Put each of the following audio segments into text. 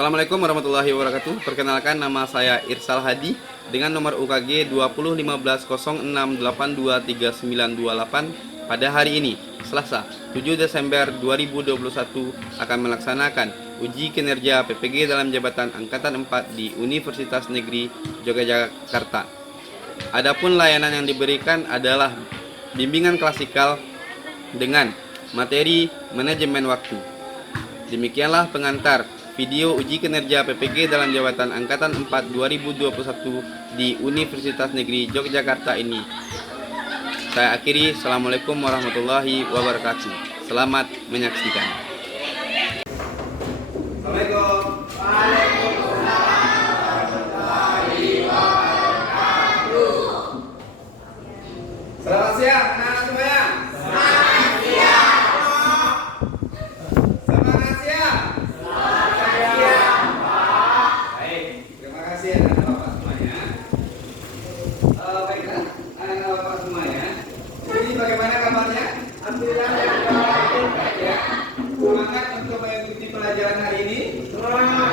Assalamualaikum warahmatullahi wabarakatuh. Perkenalkan, nama saya Irsal Hadi dengan nomor UKG 201506823928. Pada hari ini, Selasa, 7 Desember 2021 akan melaksanakan uji kinerja PPG dalam jabatan angkatan 4 di Universitas Negeri Yogyakarta. Adapun layanan yang diberikan adalah bimbingan klasikal dengan materi manajemen waktu. Demikianlah pengantar video uji kinerja PPG dalam jabatan angkatan 4 2021 di Universitas Negeri Yogyakarta ini. Saya akhiri. Assalamualaikum warahmatullahi wabarakatuh. Selamat menyaksikan. Assalamualaikum. Selamat siang anak-anak semuanya. Selamat siang. Semangat siang. Baik, terima kasih anak-anak bapak semuanya. Baiklah, anak-anak bapak semuanya. Jadi bagaimana kabarnya? Alhamdulillah. Baik ya. Semangat untuk mengikuti pelajaran hari ini. Semangat.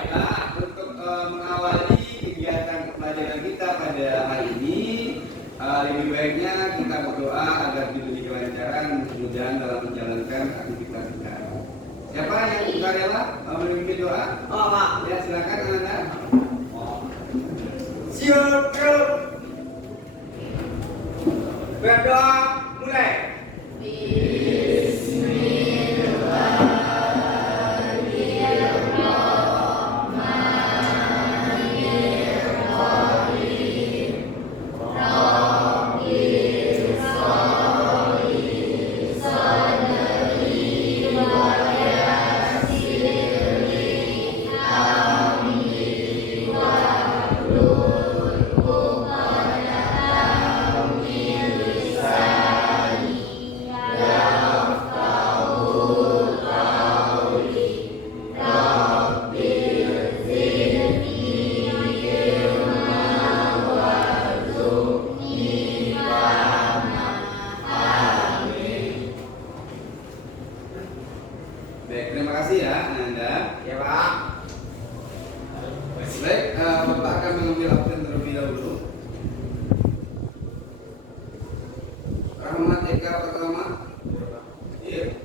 Baiklah, untuk mengawali kegiatan pelajaran kita pada hari ini, lebih baiknya kita berdoa agar diberi kelancaran, kemudahan dalam menjalankan aktivitas kita. Siapa yang suka rela memimpin doa? Oh, Pak. Ya, silakan Anda. Siap. Berdoa mulai. Baik, terima kasih ya Anda. Ya Pak. Baik, Bapak akan mengambil absen terlebih dahulu. Rahmat Eka pertama. Iya.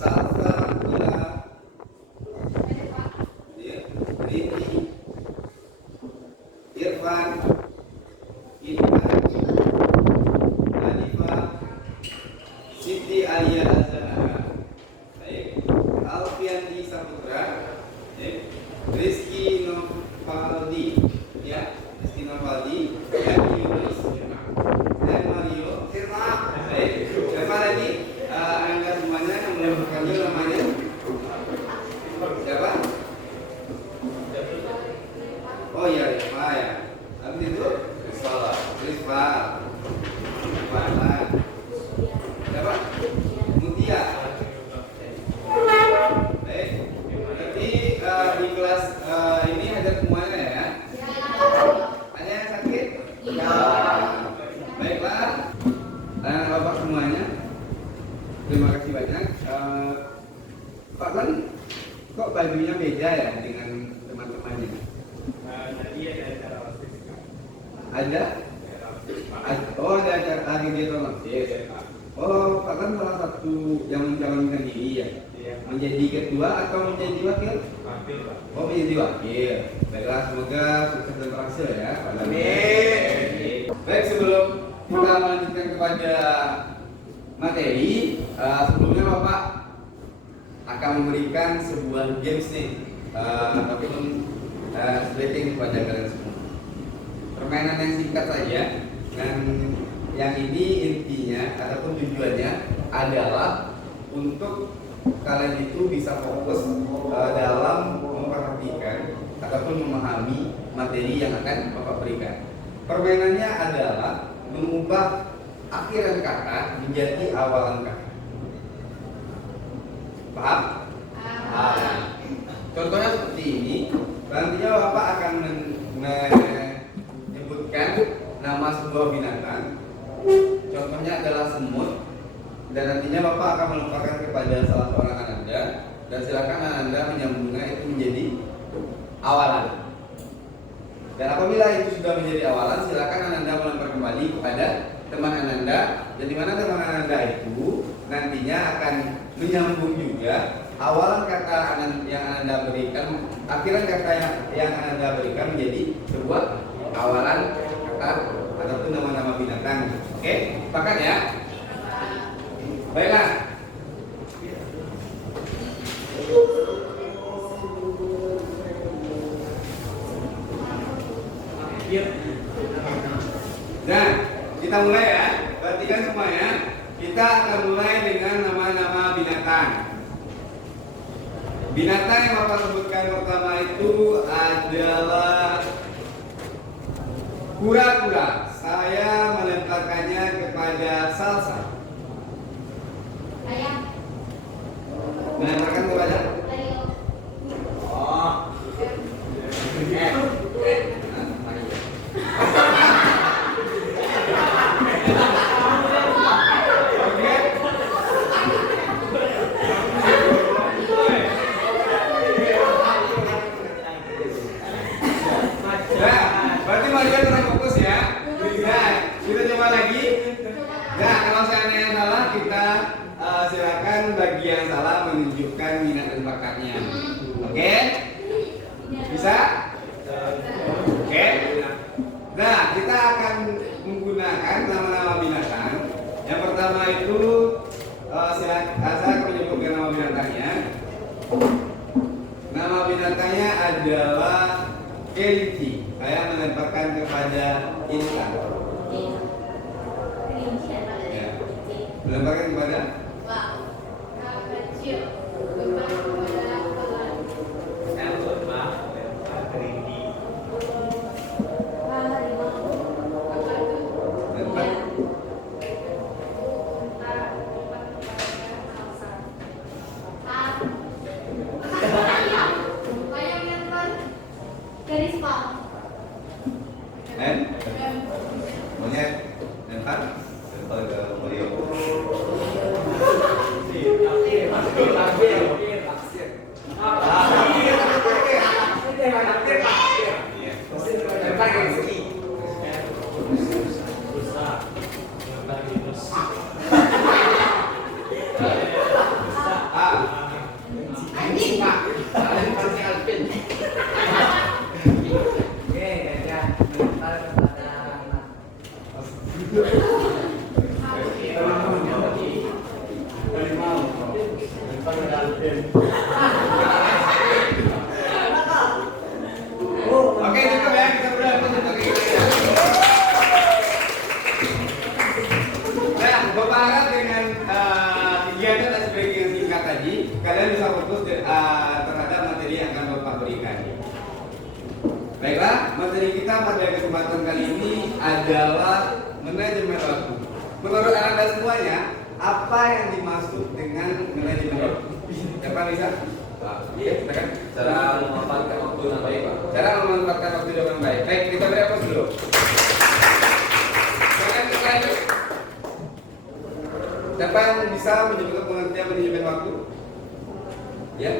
Salsa Ila. Iya. Riki. Irfan. Intan. Hanifah. Siti Alia Azhara. Baik. Alfiandi Saputra. Baik. Rizky Novaldi. Ya, Rizky Novaldi. Dan Yunus. Dan Mario. Firma. Baik. Siapa lagi? Anda semuanya yang belum berkantor namanya? Siapa? Oh iya, Rizva ya. Habis itu? Rizva. Rizva. Siapa? Mutia. Baik. Berarti di kelas ini ada semuanya ya? Ada yang sakit? Ya. Baiklah. Bapak semuanya. Terima kasih banyak. Pak Kan, kok bajunya beda ya dengan teman-temannya? Jadi ada acara fisika. Ada? Oh, ada acara hari dia masjid. Oh, Pak Kan salah satu yang mencalonkan diri ya? Iya. Menjadi ketua atau menjadi wakil? Wakil, Pak. Oh, menjadi wakil. Baiklah, semoga sukses dan berhasil ya. Amin. Baik, sebelum kita melanjutkan kepada materi, sebelumnya Bapak akan memberikan sebuah games nih, ataupun setting kepada kalian semua. Permainan yang singkat saja, dan yang ini intinya ataupun tujuannya adalah untuk kalian itu bisa fokus dalam memperhatikan ataupun memahami materi yang akan Bapak berikan. Permainannya adalah mengubah akhiran kata menjadi awalan kata. Paham? Paham. Contohnya seperti ini. Nantinya Bapak akan menyebutkan nama sebuah binatang. Contohnya adalah semut. dan nantinya Bapak akan melemparkan kepada salah seorang Ananda, dan silakan Ananda menyambungnya itu menjadi awalan. Dan apabila itu sudah menjadi awalan, silakan Ananda melempar kembali kepada teman Ananda, dan di mana teman Ananda itu nantinya akan menyambung juga awalan kata yang Ananda berikan, akhiran kata yang Ananda berikan menjadi sebuah awalan kata ataupun nama-nama binatang. Oke, sepakat ya? Baiklah. Nah, kita mulai ya. Perhatikan semuanya. Kita akan mulai dengan nama-nama binatang. Binatang yang Bapak sebutkan pertama itu adalah kura-kura. Saya melemparkannya kepada Salsa. Ayam. Melemparkan kepada berarti Maria terus fokus ya. Nah, kita coba lagi. Nah, kalau seandainya salah, kita silakan bagi yang salah menunjukkan minat dan bakatnya. Oke? Bisa? Oke? Nah, kita akan menggunakan nama-nama binatang. Yang pertama itu saya akan menyebutkan nama binatangnya. Nama binatangnya adalah kelinci. Saya melemparkan kepada Intan. Ya. Melemparkan kepada monyet. Lempar ke Mario. Oke, cukup ya, kita udah untuk ini. Nah, Bapak harap dengan kegiatan dan sebagainya yang singkat tadi, kalian bisa fokus terhadap materi yang akan Bapak berikan. Baiklah, materi kita pada kesempatan kali ini adalah manajemen waktu. Menurut Anda semuanya, apa yang dimaksud dengan manajemen waktu? Siapa bisa? Iya, silakan. Cara memanfaatkan waktu dengan baik, Pak. Cara memanfaatkan waktu dengan baik. Baik, kita beri aplaus dulu. Silakan lanjut. Siapa yang bisa menyebutkan pengertian manajemen waktu? Ya,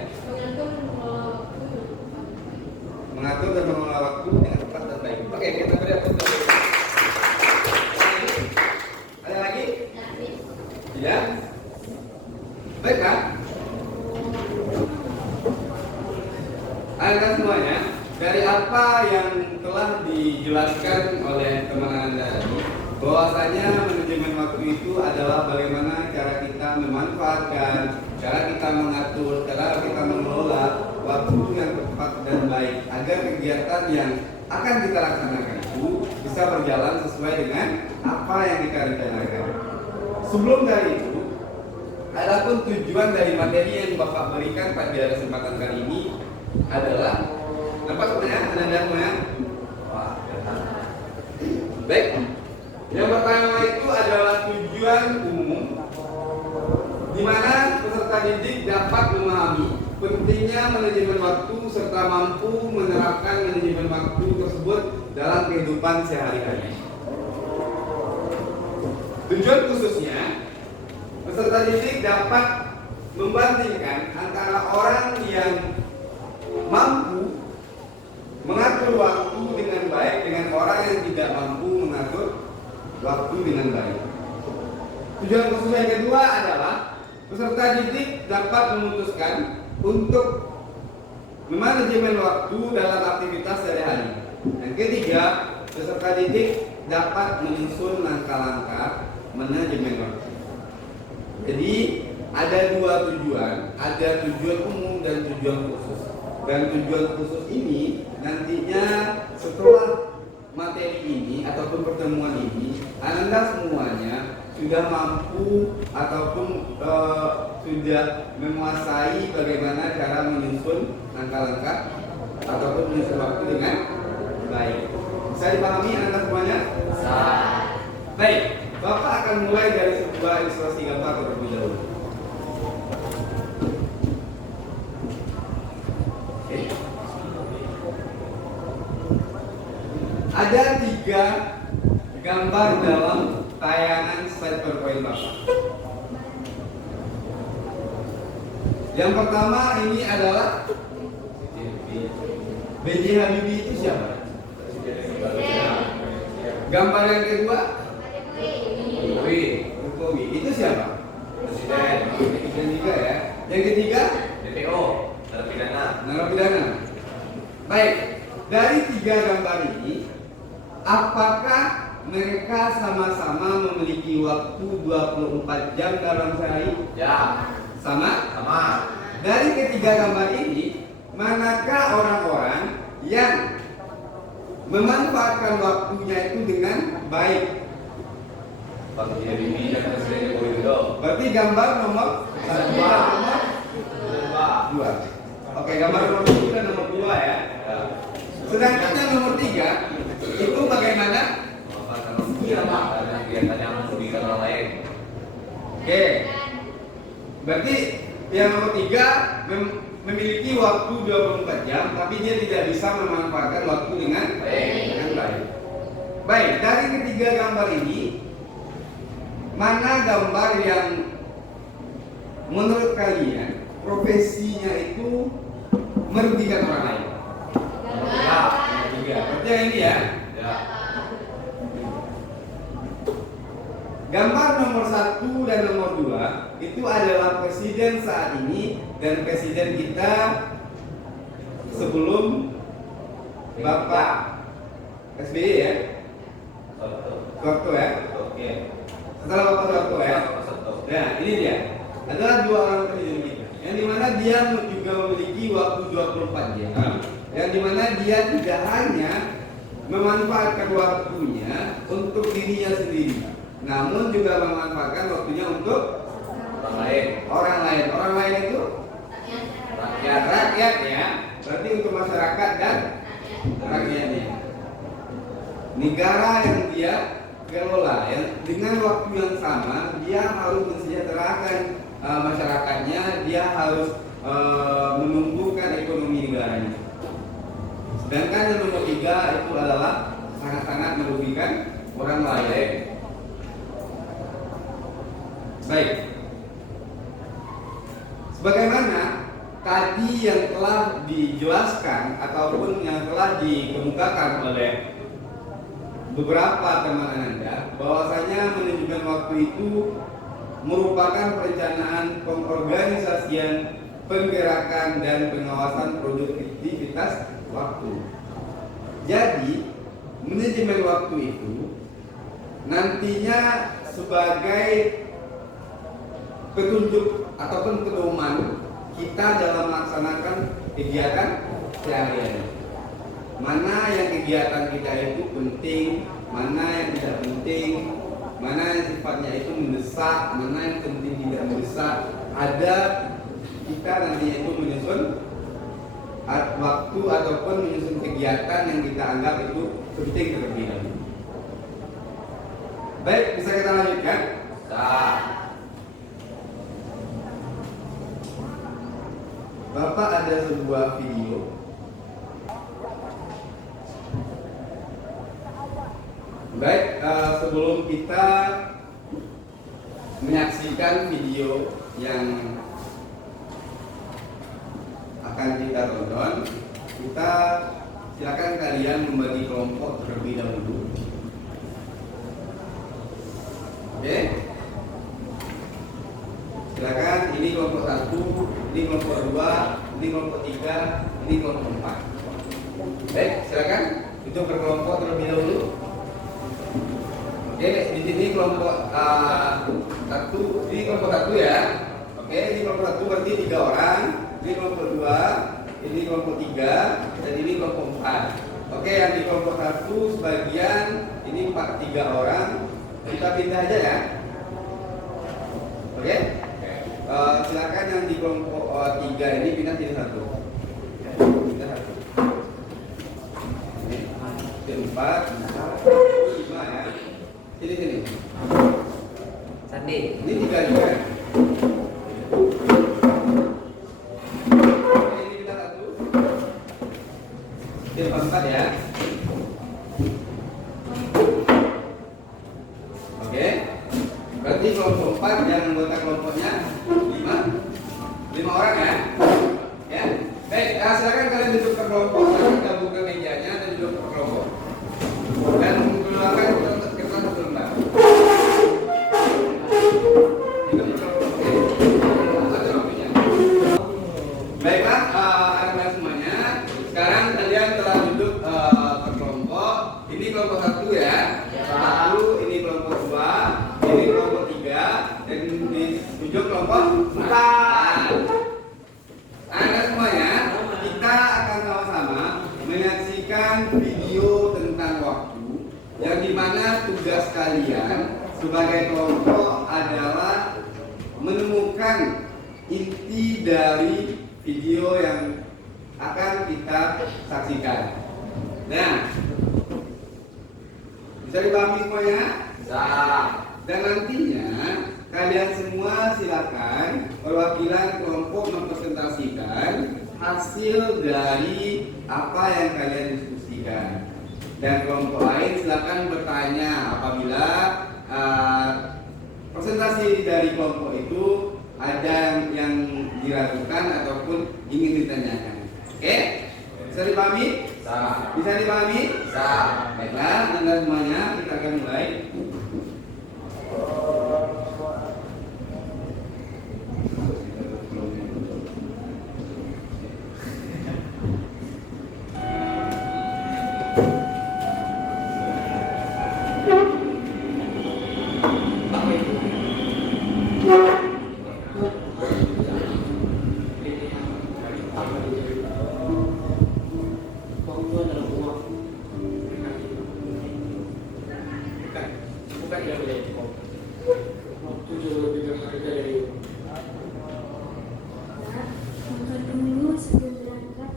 mengatur dan mengelola waktu dengan tepat dan baik. Oke, kita beri aplaus dulu. Ada lagi? Tidak? Baiklah. Anda semuanya, dari apa yang telah dijelaskan oleh teman Anda tadi, bahwasanya manajemen waktu itu adalah bagaimana cara kita memanfaatkan, cara kita mengatur, cara kita mengelola waktu yang tepat dan baik agar kegiatan yang akan kita laksanakan itu bisa berjalan sesuai dengan apa yang kita rencanakan. Sebelum dari itu, adapun tujuan dari materi yang Bapak berikan pada kesempatan kali ini adalah apa sebenarnya Anda semuanya? Baik. Yang pertama itu adalah tujuan umum, di mana peserta didik dapat memahami pentingnya manajemen waktu serta mampu menerapkan manajemen waktu tersebut dalam kehidupan sehari-hari. Tujuan khususnya, peserta dapat membandingkan antara orang yang mampu mengatur waktu dengan baik dengan orang yang tidak mampu mengatur waktu dengan baik. Tujuan khusus yang kedua adalah peserta didik dapat memutuskan untuk memanajemen waktu dalam aktivitas sehari-hari. Yang ketiga, peserta didik dapat menyusun langkah-langkah manajemen waktu. Jadi ada dua tujuan, ada tujuan umum dan tujuan khusus. Dan tujuan khusus ini nantinya setelah materi ini ataupun pertemuan ini, Anda semuanya sudah mampu ataupun sudah menguasai bagaimana cara menyusun langkah-langkah ataupun menyusun waktu dengan baik. Bisa dipahami Anda semuanya? Bisa. Baik, Bapak akan mulai dari sebuah ilustrasi gambar terlebih dahulu. Ada 3 gambar dalam tayangan slide PowerPoint Bapak. Yang pertama ini adalah B.J. Habibie itu siapa? Gambar yang kedua Jokowi itu siapa? Presiden juga ya. Yang ketiga DPO, narapidana. narapidana. Baik, dari 3 gambar ini apakah mereka sama-sama memiliki waktu 24 jam dalam sehari? Ya, Sama? sama. Dari ketiga gambar ini, manakah orang-orang yang memanfaatkan waktunya itu dengan baik? Bang Habibie dan Presiden Joko Widodo. Berarti gambar nomor 1 dan nomor 2. Oke, gambar nomor 1 dan nomor 2 ya. Ya. Sedangkan yang nomor 3 itu bagaimana? Memanfaatkan waktu yang karena kegiatan yang merugikan orang lain. Oke. Berarti yang nomor 3 memiliki waktu 24 jam, tapi dia tidak bisa memanfaatkan waktu dengan baik. Baik, dari ketiga gambar ini, mana gambar yang menurut kalian profesinya itu merugikan orang lain? Ya. Tiga. Berarti yang ini ya. Ya. Gambar nomor 1 dan nomor 2 itu adalah presiden saat ini dan presiden kita sebelum Bapak SBY ya. Soeharto ya. Oke. Setelah Bapak Soeharto ya. Nah, ini dia. Adalah 2 orang presiden kita. Yang dimana dia juga memiliki waktu 24 jam. Yang dimana dia tidak hanya memanfaatkan waktunya untuk dirinya sendiri, namun juga memanfaatkan waktunya untuk Orang lain. orang lain itu rakyat ya. Berarti untuk masyarakat dan rakyatnya. Negara yang dia kelola yang dengan waktu yang sama dia harus mensejahterakan masyarakatnya, dia harus menumbuhkan ekonomi negaranya. Sedangkan yang nomor 3 itu adalah sangat-sangat merugikan orang lain. Baik. Sebagaimana tadi yang telah dijelaskan ataupun yang telah dikemukakan oleh beberapa teman Anda, bahwasanya manajemen waktu itu merupakan perencanaan pengorganisasian, penggerakan dan pengawasan produktivitas waktu. Jadi, manajemen waktu itu nantinya sebagai petunjuk ataupun pedoman kita dalam melaksanakan kegiatan sehari-hari. Mana yang kegiatan kita itu penting, mana yang tidak penting, mana yang sifatnya itu mendesak, mana yang penting tidak mendesak. Ada kita nantinya itu menyusun waktu ataupun menyusun kegiatan yang kita anggap itu penting terlebih dahulu. Baik, bisa kita lanjutkan? Bapak ada sebuah video. Baik, sebelum kita menyaksikan video yang akan kita tonton, kita silakan kalian membagi kelompok terlebih dahulu. Oke? Silakan, ini kelompok 1, ini kelompok 2, ini kelompok 3, ini kelompok 4. Baik, silakan untuk berkelompok terlebih dahulu. Oke, di sini kelompok 1, ini kelompok 1 ya. Oke, ini kelompok 1 berarti 3 orang. Ini kelompok 2, ini kelompok 3, dan ini kelompok 4. Oke, yang di kelompok 1 sebagian ini 3 orang. Kita pindah aja ya. Oke? Silakan yang di kelompok 3 ini pindah jadi 1. Pindah 1. Ini 4, 5 ya. Sini. Sandi. Ini 3 juga. Ini kita 1. Ini 4 ya. Oke. Berarti kelompok 4 yang anggota kelompoknya 5 orang ya. Ya. Baik, silakan kalian duduk per kelompok, kita buka mejanya dan duduk per kelompok. Dan keluarkan kita satu lembar. Baiklah, anak-anak semuanya. Sekarang kalian telah duduk per kelompok. Ini kelompok 1 ya. 1, ini kelompok 2, ini kelompok 3, dan di ujung kelompok 4. Anak semuanya, kita akan sama-sama menyaksikan video tentang waktu yang dimana tugas kalian sebagai kelompok adalah menemukan inti dari video yang akan kita saksikan. Nah, bisa dipahami semuanya? Bisa. Dan nantinya kalian semua silakan perwakilan kelompok mempresentasikan hasil dari apa yang kalian diskusikan. Dan kelompok lain silakan bertanya apabila presentasi dari kelompok itu ada yang diragukan ataupun ingin ditanyakan. Oke? Bisa dipahami? Bisa. Bisa dipahami? Bisa. Baiklah, Anda semuanya kita akan mulai. Makan dulu sebelum berangkat.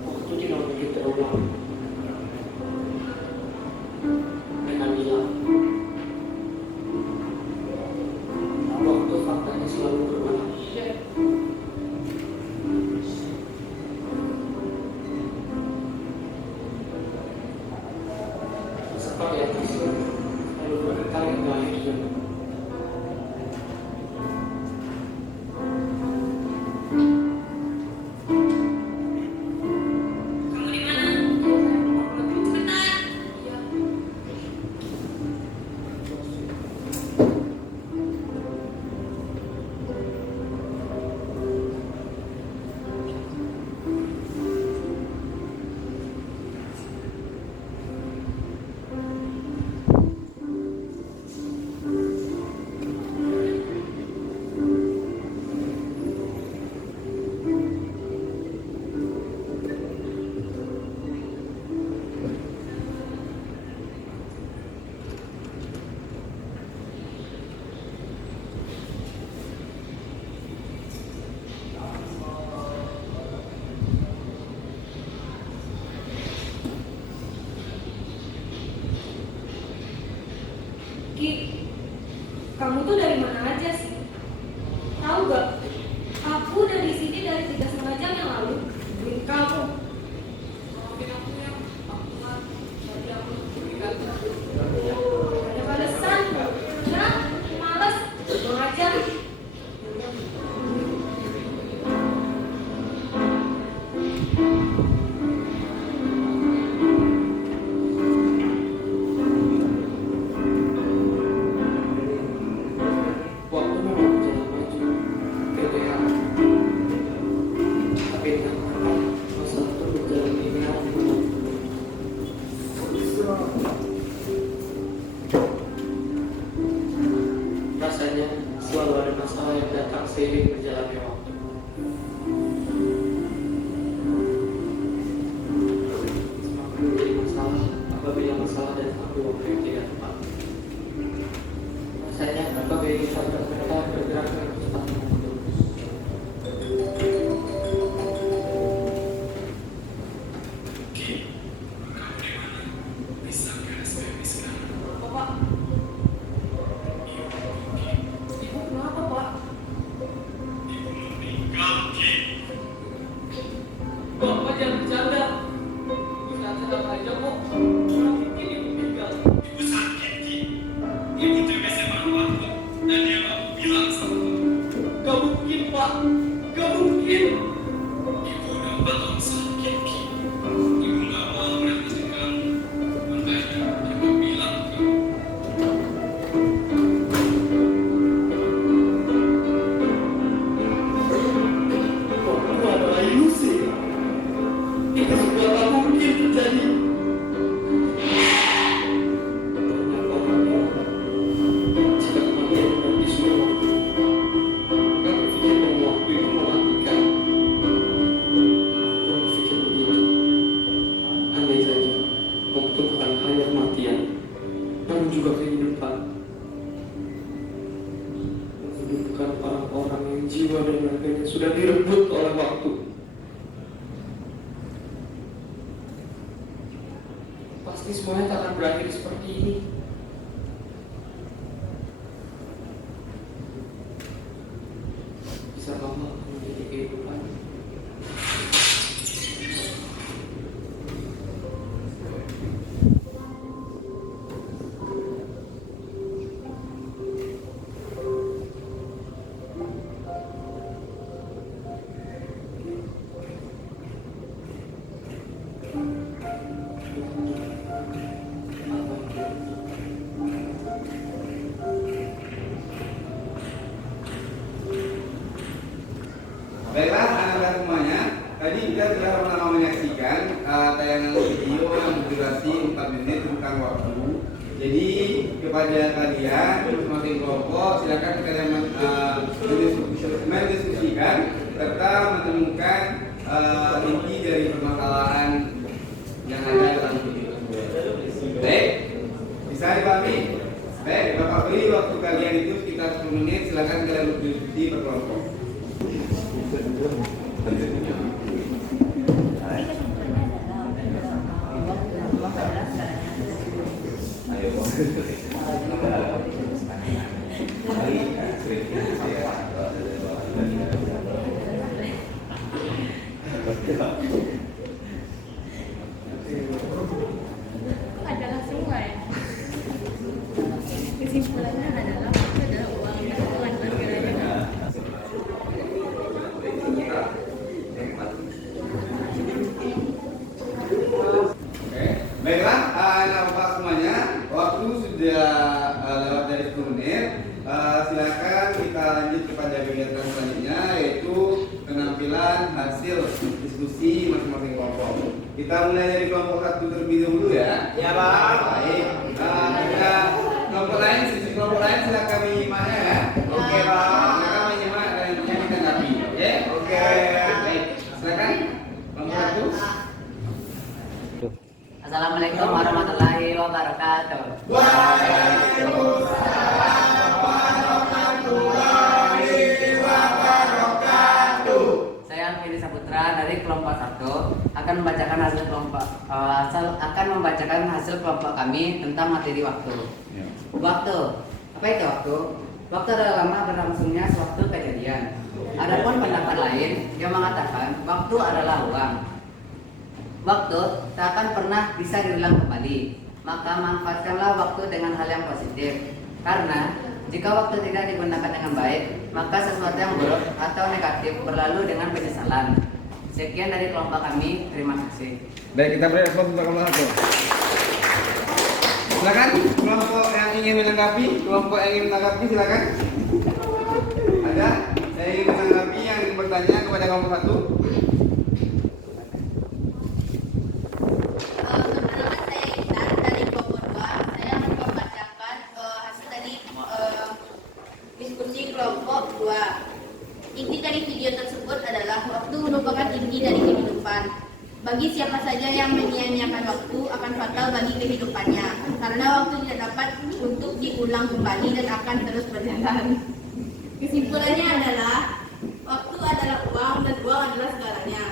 Waktu tidak begitu terulang. Mereka bilang, waktu faktanya selalu berulang. Seperti yang lalu berkali kali juga. Kamu di mana? Cepetan. Iya. Ki, kamu tuh dari mana aja sih? Tahu gak? Aku udah di sini dari 3,5 jam Waktu memang berjalan maju, kedean. Tapi ternyata masa itu berjalan linear. Rasanya selalu ada masalah yang datang seiring berjalannya waktu. Semakin menjadi masalah apabila masalah datang di waktu yang tidak tepat. Rasanya apabila kita bergerak dengan cepat. Bapak. Ibu kenapa, Pak? Bapak jangan bercanda. Bisa tenang aja kok. Orang mungkin ibu meninggal. Ibu sakit, Ki. Ibu TBC baru dan dia mau bilang sama kamu. Gak mungkin Pak. Gak mungkin. Ibu udah 4 tahun sakit, Ki. Ibu gak mau merepotin kamu. Makanya ibu bilang ke kamu. Itu adalah ilusi. Itu sudah tak mungkin terjadi. Ternyata orangnya jika kematian berarti sudah waktu. Bukan berpikir bahwa waktu itu mematikan. Aku berpikir begitu. Andai saja waktu bukan hanya kematian, namun juga kehidupan. Menghidupkan orang-orang yang jiwa dan raganya sudah direbut oleh waktu. Pasti semuanya tak akan berakhir seperti ini. Bisa lama menjadi kehidupan. Baiklah anak-anak semuanya, tadi kita sudah sama-sama menyaksikan tayangan video yang berdurasi 4 menit tentang waktu. Jadi kepada kalian masing-masing kelompok silakan kalian mendiskusikan serta menemukan inti dari permasalahan yang ada dalam video tersebut. Baik, bisa dipahami? Baik, Bapak beri waktu kalian itu sekitar 10 menit. Silakan kalian berdiskusi berkelompok. Adalah semua ya. Kesimpulannya adalah waktu adalah uang dan Tuhan akhirnya. Oke, baiklah anak bapak semuanya, waktu sudah lewat dari 10 menit. Silakan kita lanjut kepada kegiatan selanjutnya, yaitu penampilan hasil diskusi masing-masing kelompok. Kita mulai dari kelompok 1 terlebih dahulu ya. Ya, Bang. Baik. Kita kelompok lain, sisi kelompok lain silakan menyimaknya ya. Oke, Bang. Silakan menyimak dan yang ditanggapi. Oke. Oke. Baik. Silakan kelompok 1. Assalamualaikum warahmatullahi wabarakatuh. Saya Alvin Saputra dari kelompok 1 akan membacakan hasil kelompok kami tentang materi waktu. Waktu. Apa itu waktu? Waktu adalah lama berlangsungnya suatu kejadian. Adapun pendapat lain yang mengatakan waktu adalah uang. Waktu tak akan pernah bisa diulang kembali. Maka manfaatkanlah waktu dengan hal yang positif. Karena jika waktu tidak digunakan dengan baik, maka sesuatu yang buruk atau negatif berlalu dengan penyesalan. Sekian dari kelompok kami, terima kasih. Baik, kita beri respon untuk kelompok 1. Silakan kelompok yang ingin menanggapi, silakan. Ada? Saya ingin menanggapi yang ingin bertanya kepada kelompok 1. Perkenalkan, saya Intan dari kelompok 2. Saya akan membacakan hasil dari diskusi kelompok 2. Inti dari video tersebut adalah waktu merupakan inti dari kehidupan. Bagi siapa saja yang menyia-nyiakan waktu akan fatal bagi kehidupannya, karena waktu tidak dapat untuk diulang kembali dan akan terus berjalan. Kesimpulannya adalah waktu adalah uang dan uang adalah segalanya.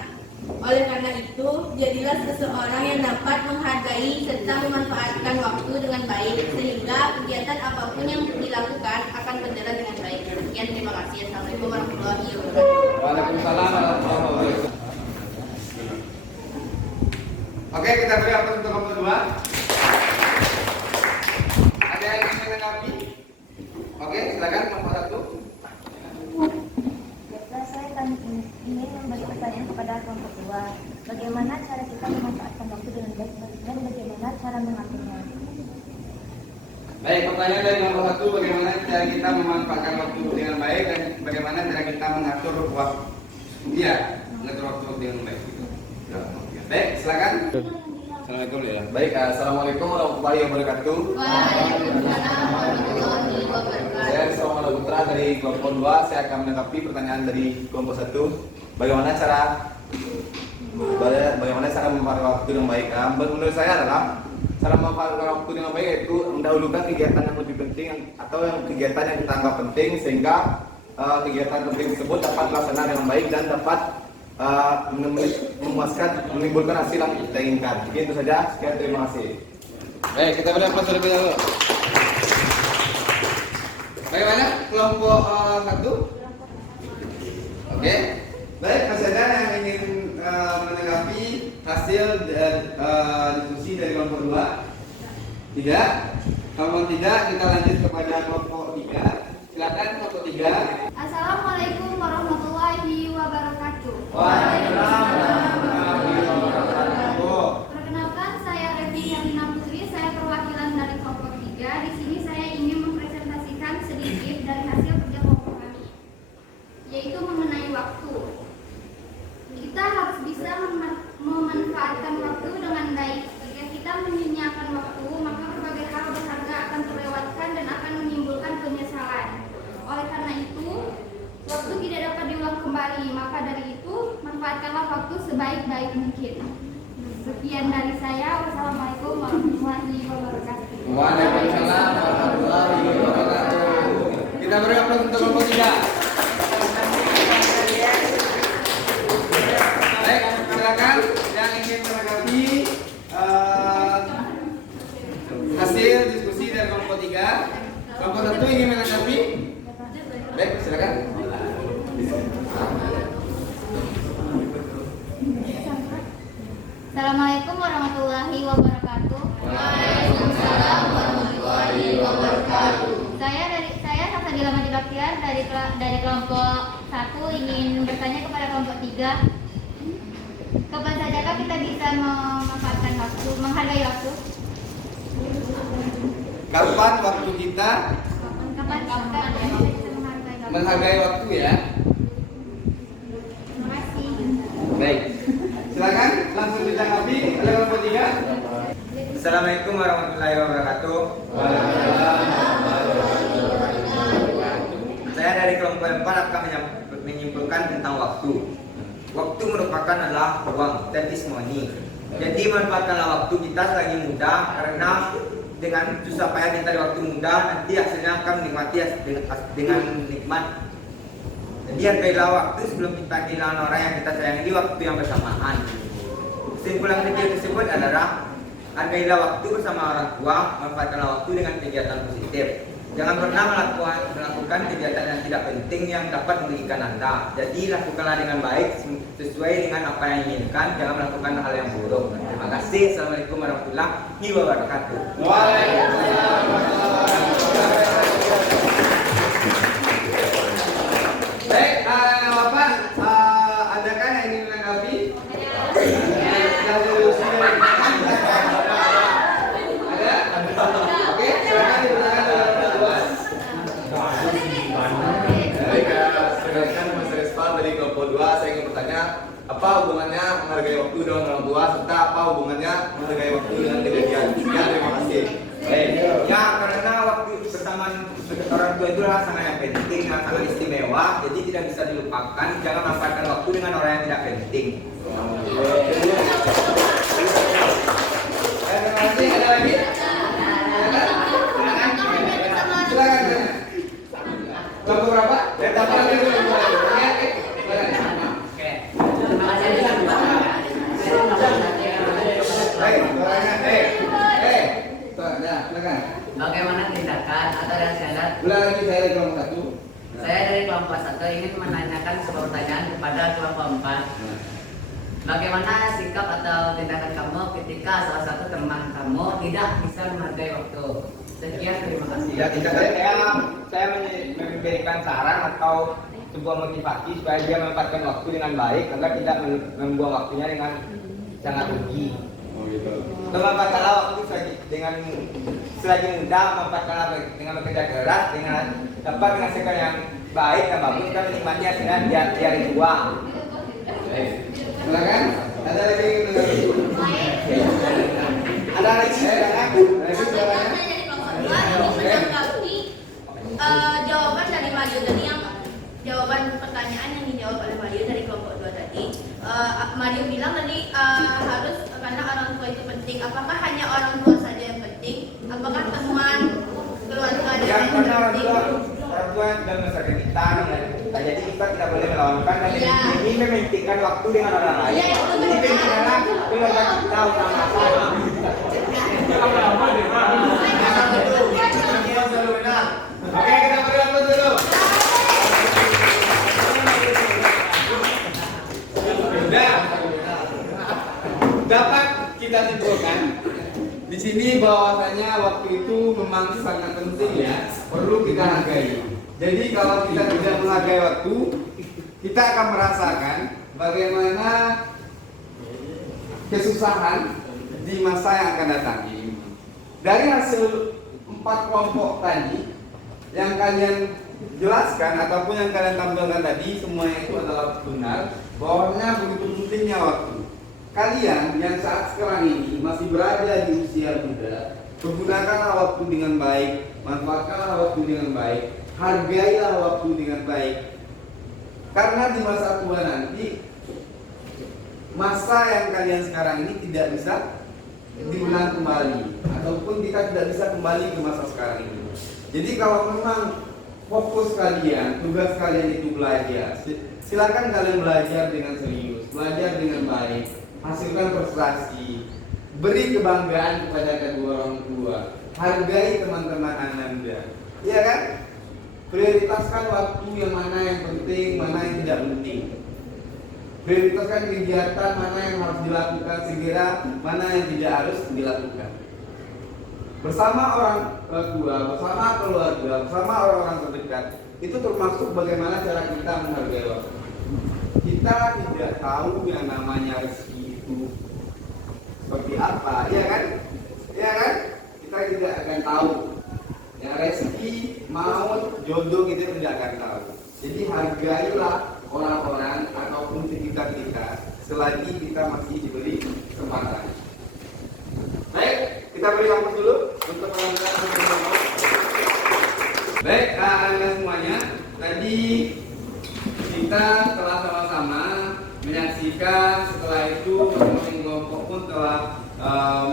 Oleh karena itu, jadilah seseorang yang dapat menghargai serta memanfaatkan waktu dengan baik, sehingga kegiatan apapun yang dilakukan akan berjalan dengan baik. Sekian, terima kasih. Assalamualaikum warahmatullahi wabarakatuh. Waalaikumsalam warahmatullahi wabarakatuh. Oke, kita beri aplaus untuk kelompok 2. Ada yang ingin menanggapi? Oke, silakan kelompok 1. Saya akan ingin memberi pertanyaan kepada kelompok 2. Bagaimana cara kita memanfaatkan waktu dengan baik dan bagaimana cara mengaturnya? Baik, pertanyaan dari kelompok 1, bagaimana cara kita memanfaatkan waktu dengan baik dan bagaimana cara kita mengatur waktu? Iya, mengatur waktu dengan baik. Baik, silakan. Assalamualaikum ya. Baik, assalamualaikum warahmatullahi wabarakatuh. Waalaikumsalam warahmatullahi wabarakatuh. Saya Somono Putra dari kelompok 2. Saya akan menanggapi pertanyaan dari kelompok 1. Bagaimana cara memanfaatkan waktu dengan baik? Menurut saya adalah cara memanfaatkan waktu dengan baik yaitu mendahulukan kegiatan yang lebih penting atau yang kegiatan yang kita anggap penting sehingga kegiatan penting tersebut dapat dilaksanakan dengan baik dan dapat memuaskan, menimbulkan hasil yang kita inginkan. Itu saja. Sekian, terima kasih. Baik, kita beri aplaus terlebih dahulu. Bagaimana kelompok 1? Oke. Baik, masih ada yang ingin menanggapi hasil diskusi dari kelompok 2? Tidak. Kalau tidak, kita lanjut kepada kelompok 3. Silakan kelompok 3. Assalamualaikum warahmatullahi wabarakatuh. Perkenalkan, saya Revi Herlina Putri. Saya perwakilan dari kelompok 3. Di sini saya ingin mempresentasikan sedikit dari hasil kerja kelompok kami, yaitu mengenai waktu. Kita harus bisa memanfaatkan waktu dengan baik. Jika kita menyia-nyiakan waktu, maka berbagai hal berharga akan terlewatkan dan akan menimbulkan penyesalan. Oleh karena itu, waktu tidak dapat diulang kembali. Maka dari itu, manfaatkanlah waktu sebaik-baik mungkin. Sekian dari saya. Wassalamualaikum warahmatullahi wabarakatuh. Waalaikumsalam warahmatullahi wabarakatuh. Kita beri aplaus untuk kelompok 3. Baik, silakan yang ingin menanggapi hasil diskusi dari kelompok 3. Kelompok 1 ingin menanggapi? Baik, silakan. Assalamualaikum warahmatullahi wabarakatuh. Waalaikumsalam warahmatullahi wabarakatuh. Saya Safadila Majid Baktiar dari kelompok 1 ingin bertanya kepada kelompok 3. Kapan sajakah kita bisa memanfaatkan waktu, menghargai waktu? Kapan waktu kita Kapan kita bisa menghargai waktu? menghargai waktu ya? Terima kasih. Baik. Silakan langsung ditanggapi oleh kelompok 3. Assalamualaikum warahmatullahi wabarakatuh. Saya dari kelompok 4 akan menyimpulkan tentang waktu. Waktu merupakan adalah uang, that is money. Jadi manfaatkanlah waktu kita selagi muda, karena dengan susah payah kita di waktu muda, nanti hasilnya akan menikmati dengan nikmat. Jadi hargailah waktu sebelum kita kehilangan orang yang kita sayangi di waktu yang bersamaan. Kesimpulan video tersebut adalah hargailah waktu bersama orang tua, manfaatkanlah waktu dengan kegiatan positif. Jangan pernah melakukan kegiatan yang tidak penting yang dapat merugikan Anda. Jadi lakukanlah dengan baik sesuai dengan apa yang diinginkan. Jangan melakukan hal yang buruk. Terima kasih. Assalamualaikum warahmatullahi wabarakatuh. Waalaikumsalam warahmatullahi wabarakatuh. Baik, Bapak, adakah yang ingin menanggapi? hubungannya menghargai waktu dengan orang tua serta apa hubungannya menghargai waktu dengan kejadian. Sekian, terima kasih. Ya, karena waktu bersama orang tua itu adalah sangat yang penting dan sangat istimewa, jadi tidak bisa dilupakan. Jangan manfaatkan waktu dengan orang yang tidak penting. Terima kasih. Ada lagi? Silakan. Kelompok berapa? Dapat lagi dulu. Oke. Terima kasih Silakan. Bagaimana tindakan atau reaksi Anda? Ulang lagi, saya dari kelompok 1. Saya dari kelompok 1 ingin menanyakan sebuah pertanyaan kepada kelompok 4. Bagaimana sikap atau tindakan kamu ketika salah satu teman kamu tidak bisa menghargai waktu? Sekian, terima kasih. Ya, saya memberikan saran atau sebuah motivasi supaya dia memanfaatkan waktu dengan baik agar tidak membuang waktunya dengan sangat rugi. Oh gitu. Memanfaatkanlah waktu dengan selagi mudah, memanfaatkanlah dengan bekerja keras, dengan dapat menghasilkan yang baik dan bagus dan menikmati hasilnya di hari tua. Silakan. Ada lagi yang ingin mendengar? Ada lagi silakan. Silakan. Menanggapi jawaban dari Mario tadi, yang jawaban pertanyaan yang dijawab oleh Mario dari kelompok 2 tadi. Mario bilang tadi harus karena orang tua itu penting. Apakah hanya orang tua saja yang penting? Apakah teman, keluarga dan Ya, lain karena orang penting? tua yang sudah membesarkan kita, jadi kita tidak boleh melawankan dan Iya. ini mementingkan waktu dengan orang lain. Iya, itu Jadi benar. pentingkanlah keluarga kita utama-tama. Oke, kita beri aplaus dulu. Nah, dapat kita simpulkan di sini bahwasanya waktu itu memang sangat penting ya, perlu kita hargai. Jadi kalau kita tidak menghargai waktu, kita akan merasakan bagaimana kesusahan di masa yang akan datang. Dari hasil 4 kelompok tadi yang kalian jelaskan ataupun yang kalian tampilkan tadi, semuanya itu adalah benar bahwasanya begitu pentingnya waktu. Kalian yang saat sekarang ini masih berada di usia muda, pergunakanlah waktu dengan baik, manfaatkanlah waktu dengan baik, hargailah waktu dengan baik. Karena di masa tua nanti, masa yang kalian sekarang ini tidak bisa diulang kembali, ataupun kita tidak bisa kembali ke masa sekarang ini. Jadi kalau memang fokus kalian, tugas kalian itu belajar, silakan kalian belajar dengan serius, belajar dengan baik, hasilkan prestasi, beri kebanggaan kepada kedua orang tua, hargai teman-teman Anda, iya kan? Prioritaskan waktu yang mana yang penting, mana yang tidak penting. Prioritaskan kegiatan mana yang harus dilakukan segera, mana yang tidak harus dilakukan. Bersama orang tua, bersama keluarga, bersama orang-orang terdekat, itu termasuk bagaimana cara kita menghargai waktu. Kita tidak tahu yang namanya rezeki itu seperti apa, iya kan? Iya kan? Kita tidak akan tahu. Yang rezeki, maut, jodoh kita tidak akan tahu. Jadi hargailah orang-orang ataupun sekitar kita selagi kita masih diberi kesempatan. Baik, kita beri aplaus dulu untuk orang-orang. Baik, anak semuanya, tadi kita telah sama-sama menyaksikan, setelah itu masing-masing kelompok pun telah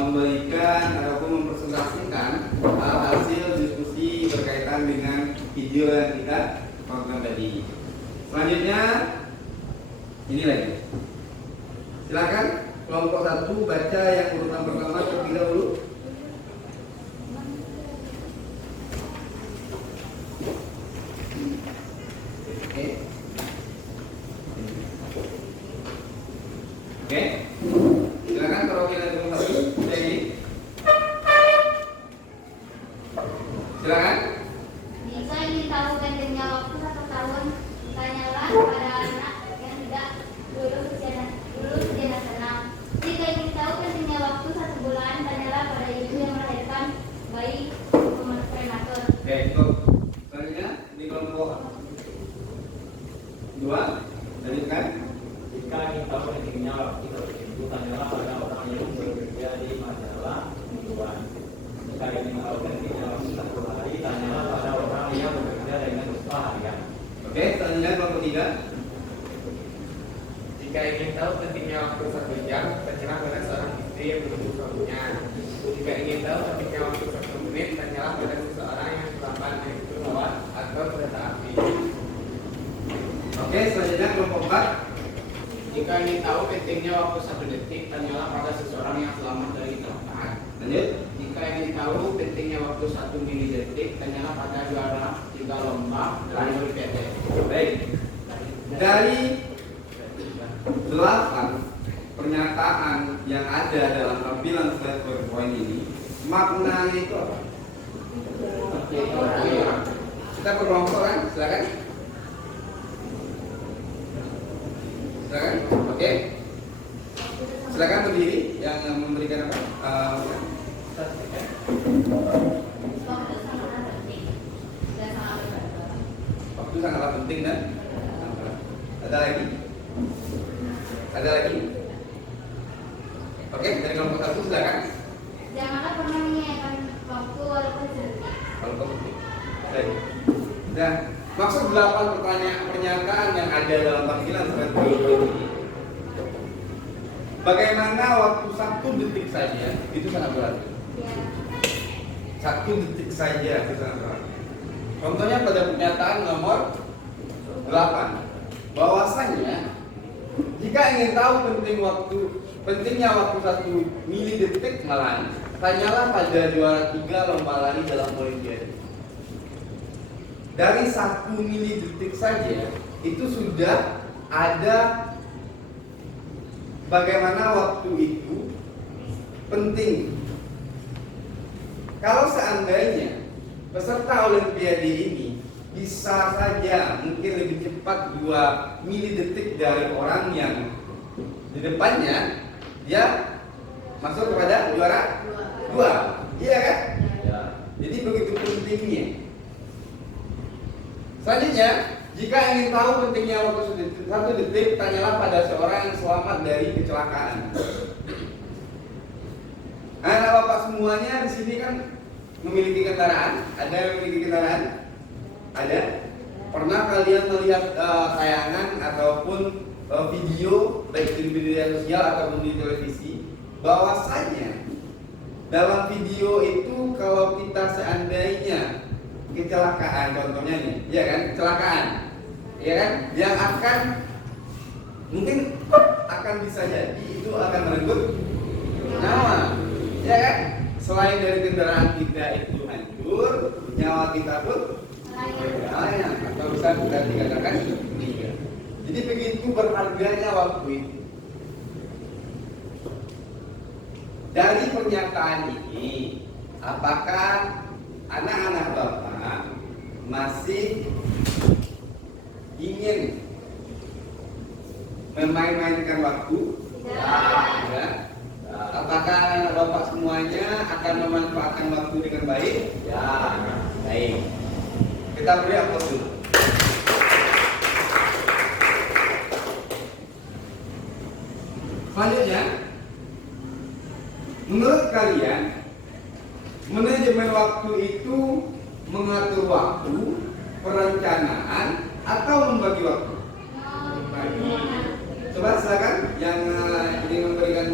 memberikan ataupun mempresentasikan hasil diskusi berkaitan dengan video yang kita tonton tadi. Selanjutnya ini lagi. Silakan kelompok 1 baca yang urutan pertama terlebih dahulu. Oke. Silakan perwakilan kelompok 1 jadi. Silakan. Jika ingin tahu pentingnya waktu 1 tahun, tanyalah pada anak yang tidak lulus ujian nasional. Jika ingin tahu pentingnya waktu 1 bulan, tanyalah pada ibu yang melahirkan bayi prematur. Oke, untuk selanjutnya di kelompok 2 lanjutkan. Jika ingin tahu pentingnya waktu waktu tertentu tanyalah pada orang yang bekerja di majalah mingguan. Jika ingin tahu pentingnya waktu satu hari, tanyalah pada orang yang bekerja dengan upah harian. Oke, selanjutnya kelompok 3. Jika ingin tahu pentingnya waktu 1 jam, tanyalah pada seorang istri yang menunggu suaminya. Jika ingin tahu pentingnya waktu 1 menit, tanyalah pada seseorang yang terlambat naik pesawat atau kereta api. Oke, selanjutnya kelompok 4. Jika ingin tahu pentingnya waktu 1 detik, tanyalah pada seseorang yang selamat dari kecelakaan. Lanjut. Jika ingin tahu pentingnya waktu 1 milidetik, tanyalah pada juara 3 lomba dalam Olimpiade. Baik. Dari 8 pernyataan yang ada dalam tampilan slide PowerPoint ini, maknanya itu apa? Kita berkelompok kan? Silakan. Silakan. Oke. Silakan berdiri yang memberikan apa? Waktu sangatlah penting dan ada lagi? Ada lagi? Oke, dari kelompok 1 silakan. Janganlah pernah menyia-nyiakan waktu walaupun sedetik. Kalau kamu baik. Dan maksud 8 pertanyaan pernyataan yang ada dalam tampilan slide PowerPoint ini, bagaimana waktu 1 detik saja itu sangat berarti. Ya. 1 detik saja itu sangat berarti. Contohnya pada pernyataan nomor 8, bahwasanya jika ingin tahu pentingnya waktu 1 milidetik malah, tanyalah pada juara 3 lomba lari dalam Olimpiade. Dari 1 milidetik saja itu sudah ada bagaimana waktu itu penting. Kalau seandainya peserta Olimpiade ini bisa saja mungkin lebih cepat 2 milidetik dari orang yang di depannya, dia masuk kepada juara 2. Iya kan? Ya. Jadi begitu pentingnya. Selanjutnya, jika ingin tahu pentingnya waktu 1 detik, tanyalah pada seorang yang selamat dari kecelakaan. Anak bapak semuanya di sini kan memiliki kendaraan. Ada yang memiliki kendaraan? Ada? Pernah kalian melihat tayangan ataupun video baik di media sosial ataupun di televisi, bahwasanya dalam video itu kalau kita seandainya kecelakaan, contohnya nih, ya kan, kecelakaan, ya kan, yang akan mungkin akan bisa jadi itu akan merenggut nyawa, ya kan. Selain dari kendaraan kita itu hancur, nyawa kita pun melayang, atau bisa kita dikatakan meninggal. Jadi begitu berharganya waktu itu. Dari pernyataan ini, apakah anak-anak bapak masih ingin memain-mainkan waktu? Ya. Apakah anak bapak semuanya akan memanfaatkan waktu dengan baik? Ya, baik. Kita beri aplaus dulu. Selanjutnya, menurut kalian, manajemen waktu itu mengatur waktu, perencanaan, atau membagi waktu? Coba silakan yang ingin memberikan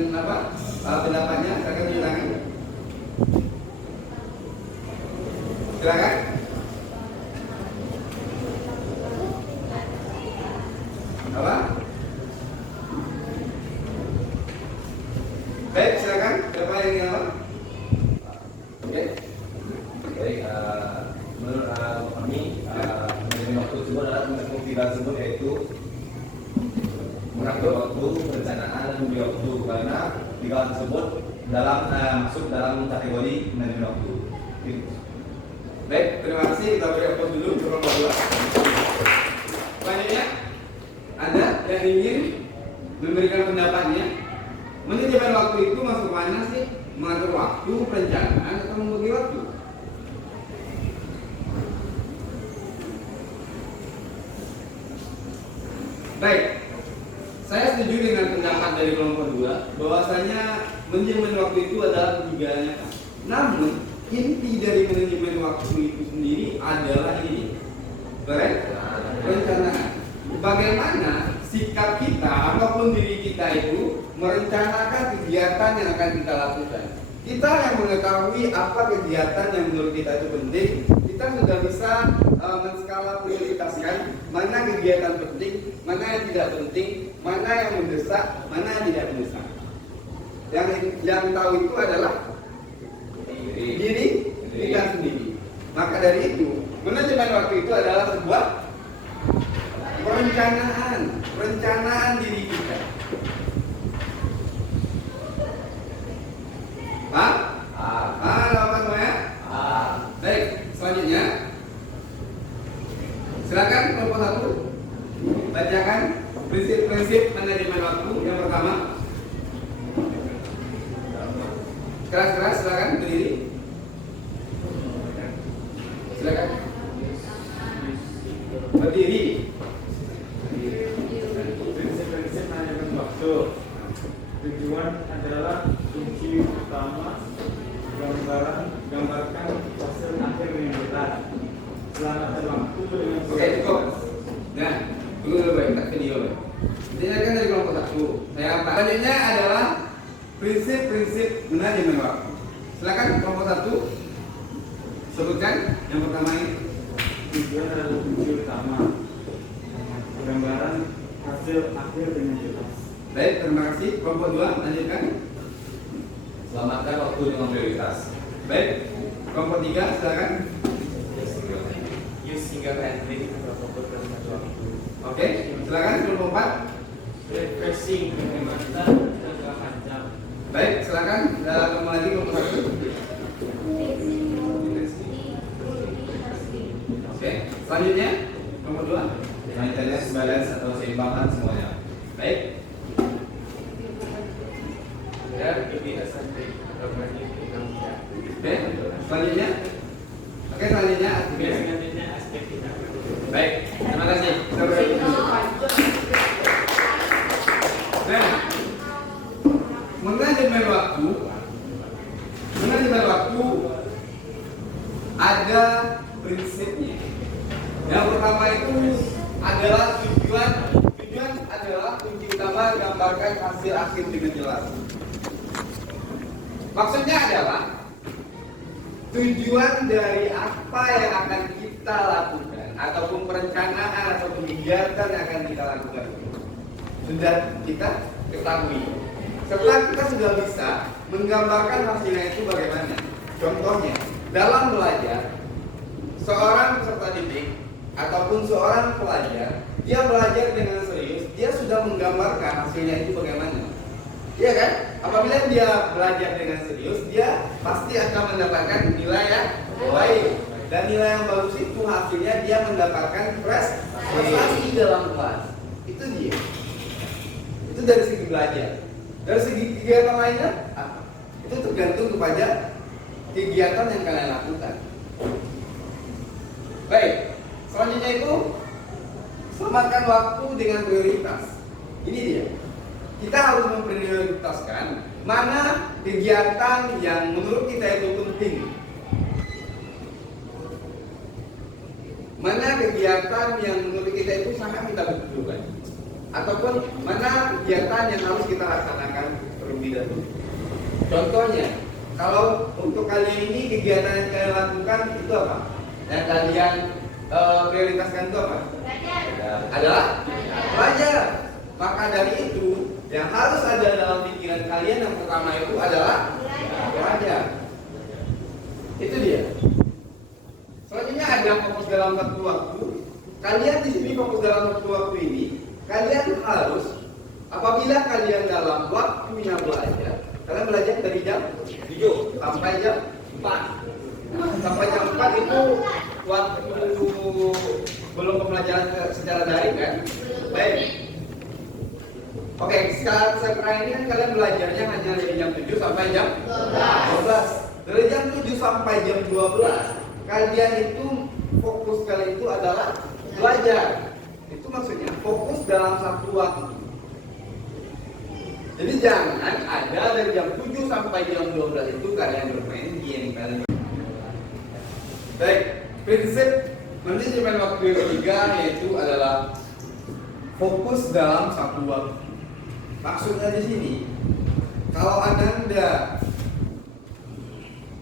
pendapatnya, silakan silakan. Silakan. Apa? Baik, silakan. Siapa yang ingin apa? Oke. Baik, menurut kami manajemen waktu tersebut adalah fungsi tersebut yaitu mengatur waktu, perencanaan, dan membagi waktu, karena tiga hal tersebut masuk dalam kategori manajemen waktu. Baik, terima kasih. Kita beri aplaus dulu untuk nomor 2. Selanjutnya, ada yang ingin memberikan pendapatnya? Manajemen waktu itu masuk mana sih? Mengatur waktu, perencanaan, atau membagi waktu? Baik, saya setuju dengan pendapat dari kelompok 2 bahwasanya manajemen waktu itu adalah ketiganya. Namun inti dari manajemen waktu itu sendiri adalah ini, perencanaan. Bagaimana sikap kita ataupun diri kita itu merencanakan kegiatan yang akan kita lakukan. Kita yang mengetahui apa kegiatan yang menurut kita itu penting, kita sudah bisa menskala prioritaskan mana kegiatan penting, mana yang tidak penting, mana yang mendesak, mana yang tidak mendesak. Yang tahu itu adalah diri kita sendiri. Maka dari itu, manajemen waktu itu adalah sebuah perencanaan diri kita. Lawan semuanya? Baik, selanjutnya silakan kelompok 1 bacakan prinsip-prinsip manajemen waktu. Yang pertama, keras-keras silakan berdiri. Silakan berdiri. Prinsip-prinsip manajemen waktu. Tujuan adalah kunci utama gambarkan hasil akhir yang jelas. Selamatkan waktu dengan Oke, cukup. Nah, tunggu dulu baik, tak video baik. Ditanyakan dari kelompok 1. Saya apa? Selanjutnya adalah prinsip-prinsip manajemen waktu. Silakan kelompok 1 sebutkan yang pertama ini. tujuan adalah kunci utama. Gambaran hasil akhir dengan jelas. Baik, terima kasih. Kelompok 2 lanjutkan. Selamatkan waktu dengan prioritas. Baik, kelompok 3 silakan. Use single handling atau fokus dalam satu waktu. Oke, silakan kelompok 4. Refreshing menghematan jangka panjang. Baik, silakan ketemu lagi kelompok 1. Oke, selanjutnya kelompok 2. Maintenance, balance atau seimbangan semuanya. Baik, Dan kebiasaan atau banyak dinamika. oke, selanjutnya. Oke, selanjutnya Selanjutnya aspek dinamika. baik, terima kasih. Nah, manajemen waktu ada prinsipnya. Yang pertama itu adalah tujuan adalah kunci utama gambarkan hasil akhir dengan jelas. Maksudnya adalah tujuan dari apa yang akan kita lakukan ataupun perencanaan atau kegiatan yang akan kita lakukan sudah kita ketahui. Setelah kita sudah bisa menggambarkan hasilnya itu bagaimana. Contohnya, dalam belajar, seorang peserta didik ataupun seorang pelajar, dia belajar dengan serius, dia sudah menggambarkan hasilnya itu bagaimana. Iya kan? Apabila dia belajar dengan serius, dia pasti akan mendapatkan nilai yang baik. Dan nilai yang bagus itu hasilnya dia mendapatkan prestasi dalam kelas. Itu dia. Itu dari segi belajar. Dari segi kegiatan lainnya, itu tergantung kepada kegiatan yang kalian lakukan. Baik, selanjutnya itu selamatkan waktu dengan prioritas. Ini dia. Kita harus memprioritaskan mana kegiatan yang menurut kita itu penting. Mana kegiatan yang menurut kita itu sangat kita butuhkan. Ataupun mana kegiatan yang harus kita laksanakan terlebih dahulu. Contohnya, kalau untuk kalian ini kegiatan yang kalian lakukan itu apa? Yang kalian prioritaskan itu apa? Belajar. Adalah belajar. Maka dari itu yang harus ada dalam pikiran kalian yang pertama itu adalah belajar. Itu dia. Selanjutnya ada fokus dalam waktu. Kalian di sini fokus dalam waktu ini. Kalian harus apabila kalian dalam waktunya belajar, kalian belajar dari jam 7 sampai jam 4. Sampai jam 4 itu waktu belum pembelajaran secara daring kan? Baik. Oke, sekarang ini kan kalian belajarnya hanya dari jam 7 sampai jam 12. Dari jam 7 sampai jam 12, kalian itu fokus kalian itu adalah belajar. Itu maksudnya fokus dalam satu waktu. Jadi jangan ada dari jam 7 sampai jam 12 itu kalian bermain game kalian. Baik, prinsip manajemen waktu yang ketiga yaitu adalah fokus dalam satu waktu. Maksudnya di sini, kalau Ananda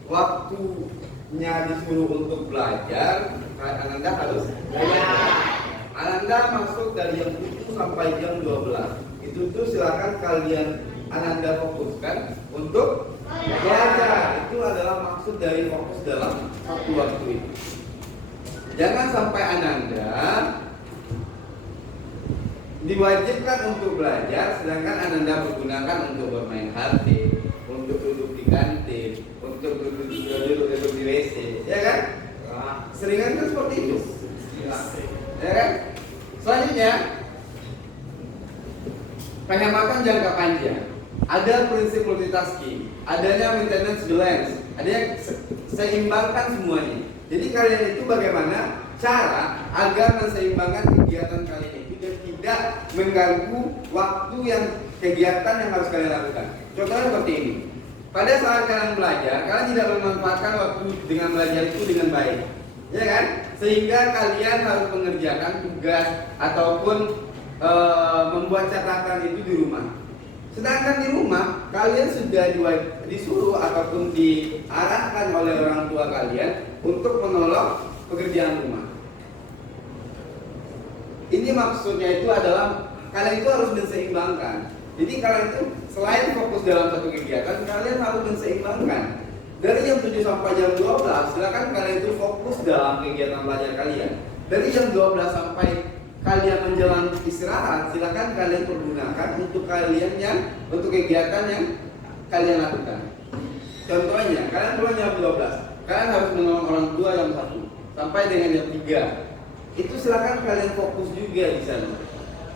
waktunya disuruh untuk belajar, Ananda harus belajar. Ananda masuk dari jam 7 sampai jam 12. Itu tuh silakan kalian Ananda fokuskan untuk belajar. Itu adalah maksud dari fokus dalam satu waktu itu. Jangan sampai Ananda diwajibkan untuk belajar, sedangkan Ananda menggunakan untuk bermain HP, untuk duduk di kantin, untuk duduk di WC, ya kan? Seringan kan seperti itu, ya kan? Selanjutnya, penghematan jangka panjang. Ada prinsip multitasking, adanya maintenance balance, adanya seimbangkan semuanya. Jadi kalian itu bagaimana cara agar menseimbangkan kegiatan kalian itu dan tidak mengganggu waktu yang kegiatan yang harus kalian lakukan. Contohnya seperti ini. Pada saat kalian belajar, kalian tidak memanfaatkan waktu dengan belajar itu dengan baik, ya kan? Sehingga kalian harus mengerjakan tugas ataupun membuat catatan itu di rumah. Sedangkan di rumah kalian sudah disuruh ataupun diarahkan oleh orang tua kalian untuk menolong pekerjaan rumah. Ini maksudnya itu adalah kalian itu harus menseimbangkan. Jadi kalian itu selain fokus dalam satu kegiatan, kalian harus menseimbangkan. Dari jam 7 sampai jam 12, silakan kalian itu fokus dalam kegiatan belajar kalian. Dari jam 12 sampai kalian menjelang istirahat, silakan kalian pergunakan untuk untuk kegiatan yang kalian lakukan. Contohnya, kalian pulang jam 12, kalian harus menolong orang tua jam 1 sampai dengan jam 3. Itu silakan kalian fokus juga di sana.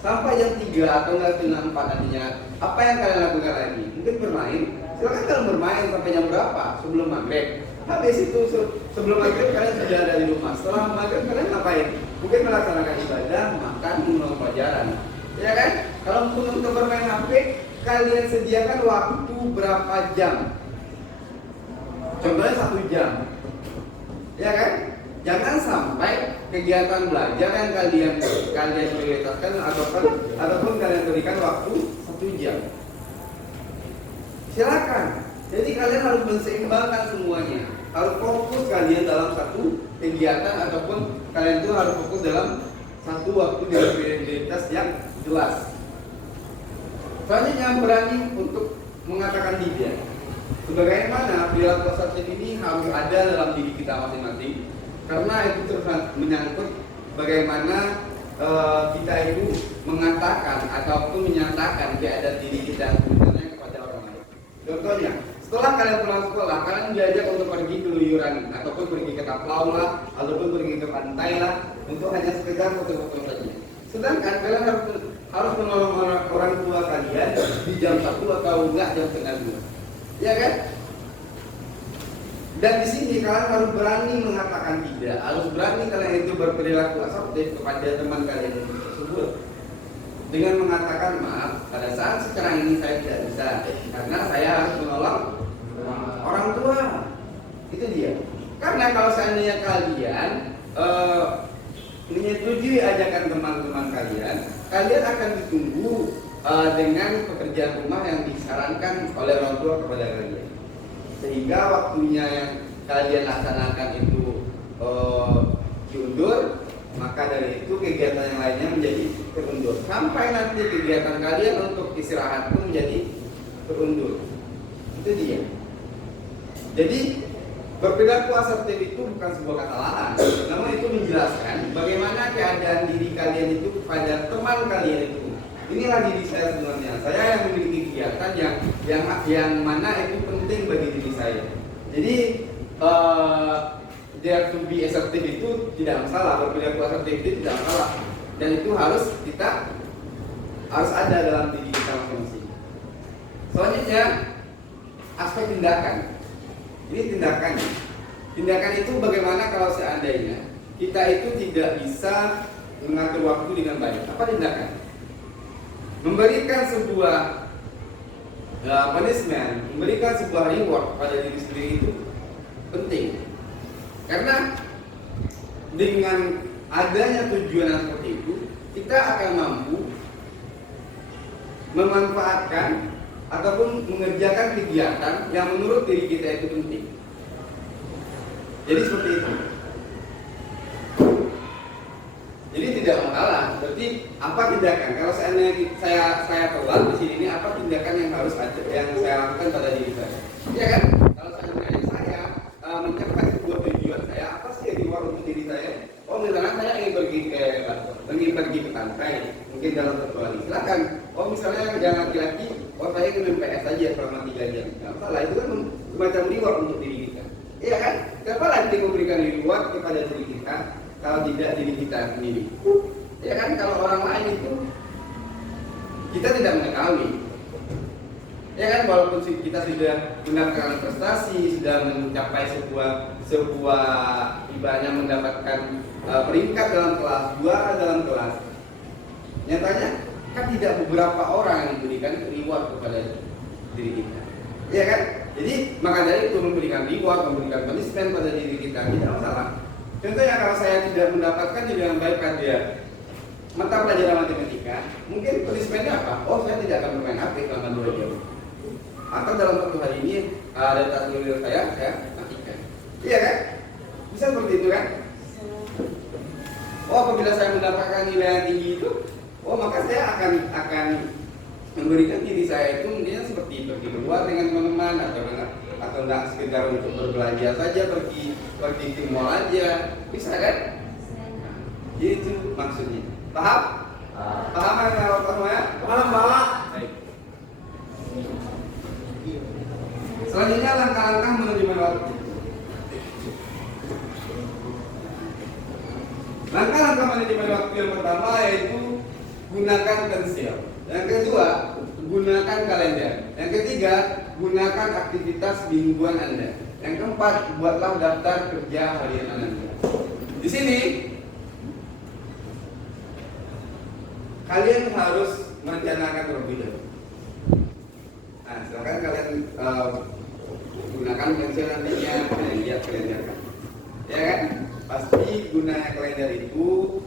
Sampai jam 3 atau enggak setengah 4 nantinya, apa yang kalian lakukan lagi? Mungkin bermain. Silakan kalian bermain sampai jam berapa? Sebelum maghrib. Habis itu sebelum maghrib kalian sudah ada di rumah. Setelah maghrib kalian ngapain? Mungkin melaksanakan ibadah, makan, minum pelajaran. Ya kan? Kalau untuk bermain HP, kalian sediakan waktu berapa jam? Contohnya 1 jam. Ya kan? Jangan sampai kegiatan belajar yang kalian prioritaskan ataupun kalian berikan waktu 1 jam. Silakan. Jadi kalian harus menseimbangkan semuanya. Harus fokus kalian dalam satu kegiatan ataupun kalian itu harus fokus dalam satu waktu dengan prioritas yang jelas. Selanjutnya berani untuk mengatakan tidak. Sebagaimana perilaku asertif ini harus ada dalam diri kita masing-masing. Karena itu terus menyangkut bagaimana kita itu mengatakan ataupun menyatakan keadaan diri kita sebenarnya kepada orang lain. Contohnya, setelah kalian pulang sekolah, kalian diajak untuk pergi keluyuran ataupun pergi ke Taplau lah, ataupun pergi ke pantai lah, untuk hanya sekedar foto-foto saja. Sedangkan kalian harus menolong orang tua kalian di jam 1 atau enggak jam setengah 2, ya kan? Dan di sini kalian harus berani mengatakan tidak, harus berani kalian itu berperilaku asertif kepada teman kalian tersebut dengan mengatakan maaf pada saat sekarang ini saya tidak bisa karena saya harus menolong orang tua. Itu dia. Karena kalau seandainya kalian menyetujui ajakan teman-teman kalian akan ditunggu dengan pekerjaan rumah yang disarankan oleh orang tua kepada kalian. Sehingga waktunya yang kalian laksanakan itu diundur, maka dari itu kegiatan yang lainnya menjadi terundur. Sampai nanti kegiatan kalian untuk istirahat pun menjadi terundur. Itu dia. Jadi berperilaku asertif itu bukan sebuah kesalahan, namun itu menjelaskan bagaimana keadaan diri kalian itu kepada teman kalian itu. Inilah diri saya sebenarnya. Saya yang memiliki kegiatan yang mana itu penting bagi diri saya. Jadi dare to be assertive itu tidak masalah, berperilaku asertif itu tidak masalah, dan itu harus ada dalam diri kita masing-masing. Selanjutnya aspek tindakan. Ini tindakan itu bagaimana kalau seandainya kita itu tidak bisa mengatur waktu dengan baik. Apa tindakan? Memberikan sebuah punishment, memberikan sebuah reward pada diri sendiri itu penting. Karena dengan adanya tujuan yang seperti itu, kita akan mampu memanfaatkan ataupun mengerjakan kegiatan yang menurut diri kita itu penting. Jadi seperti itu. Jadi tidak masalah. Berarti apa tindakan? Kalau saya telat di sini ini apa tindakan yang harus yang saya lakukan pada diri saya? Ya kan? Kalau seandainya saya mencapai sebuah tujuan saya, apa sih yang diluar untuk diri saya? Oh, misalnya saya ingin pergi ke pantai, mungkin dalam satu hari. Silakan. Oh, misalnya yang laki-laki, saya ingin PS saja selama 3 jam. Nggak masalah, itu kan semacam reward untuk diri kita. Iya kan? Siapa lagi memberikan reward kepada diri kita kalau tidak diri kita sendiri? Ya kan? Kalau orang lain itu kita tidak mengetahui. Ya kan? Walaupun kita sudah mendapatkan prestasi, sudah mencapai sebuah ibaratnya mendapatkan peringkat dalam kelas, juara dalam kelas. Nyatanya kan tidak beberapa orang yang memberikan reward kepada diri kita. Iya kan? Jadi maka dari itu memberikan reward, memberikan punishment pada diri kita tidak masalah. Contohnya kalau saya tidak mendapatkan dengan baik dia mata pelajaran matematika, mungkin punishmentnya apa? Oh, saya tidak akan bermain HP selama 2 jam. Atau dalam satu hari ini ada tas nilai saya matikan. Iya kan? Bisa seperti itu kan? Oh, apabila saya mendapatkan nilai yang tinggi itu, oh maka saya akan memberikan diri saya itu mungkin seperti pergi keluar dengan teman-teman atau enggak sekedar untuk berbelanja saja, pergi ke mall aja, bisa kan? Jadi itu maksudnya. Paham? Paham kan kalau semuanya? Paham, Pak. Baik. Selanjutnya langkah-langkah manajemen waktu. Langkah-langkah manajemen waktu yang pertama yaitu gunakan pensil. Yang kedua, gunakan kalender. Yang ketiga, gunakan aktivitas mingguan Anda. Yang keempat, buatlah daftar kerja harian Anda. Di sini kalian harus merencanakan terlebih dahulu. Nah, silakan kalian gunakan pensil nantinya, lihat kalender. Ya kan? Pasti gunanya kalender itu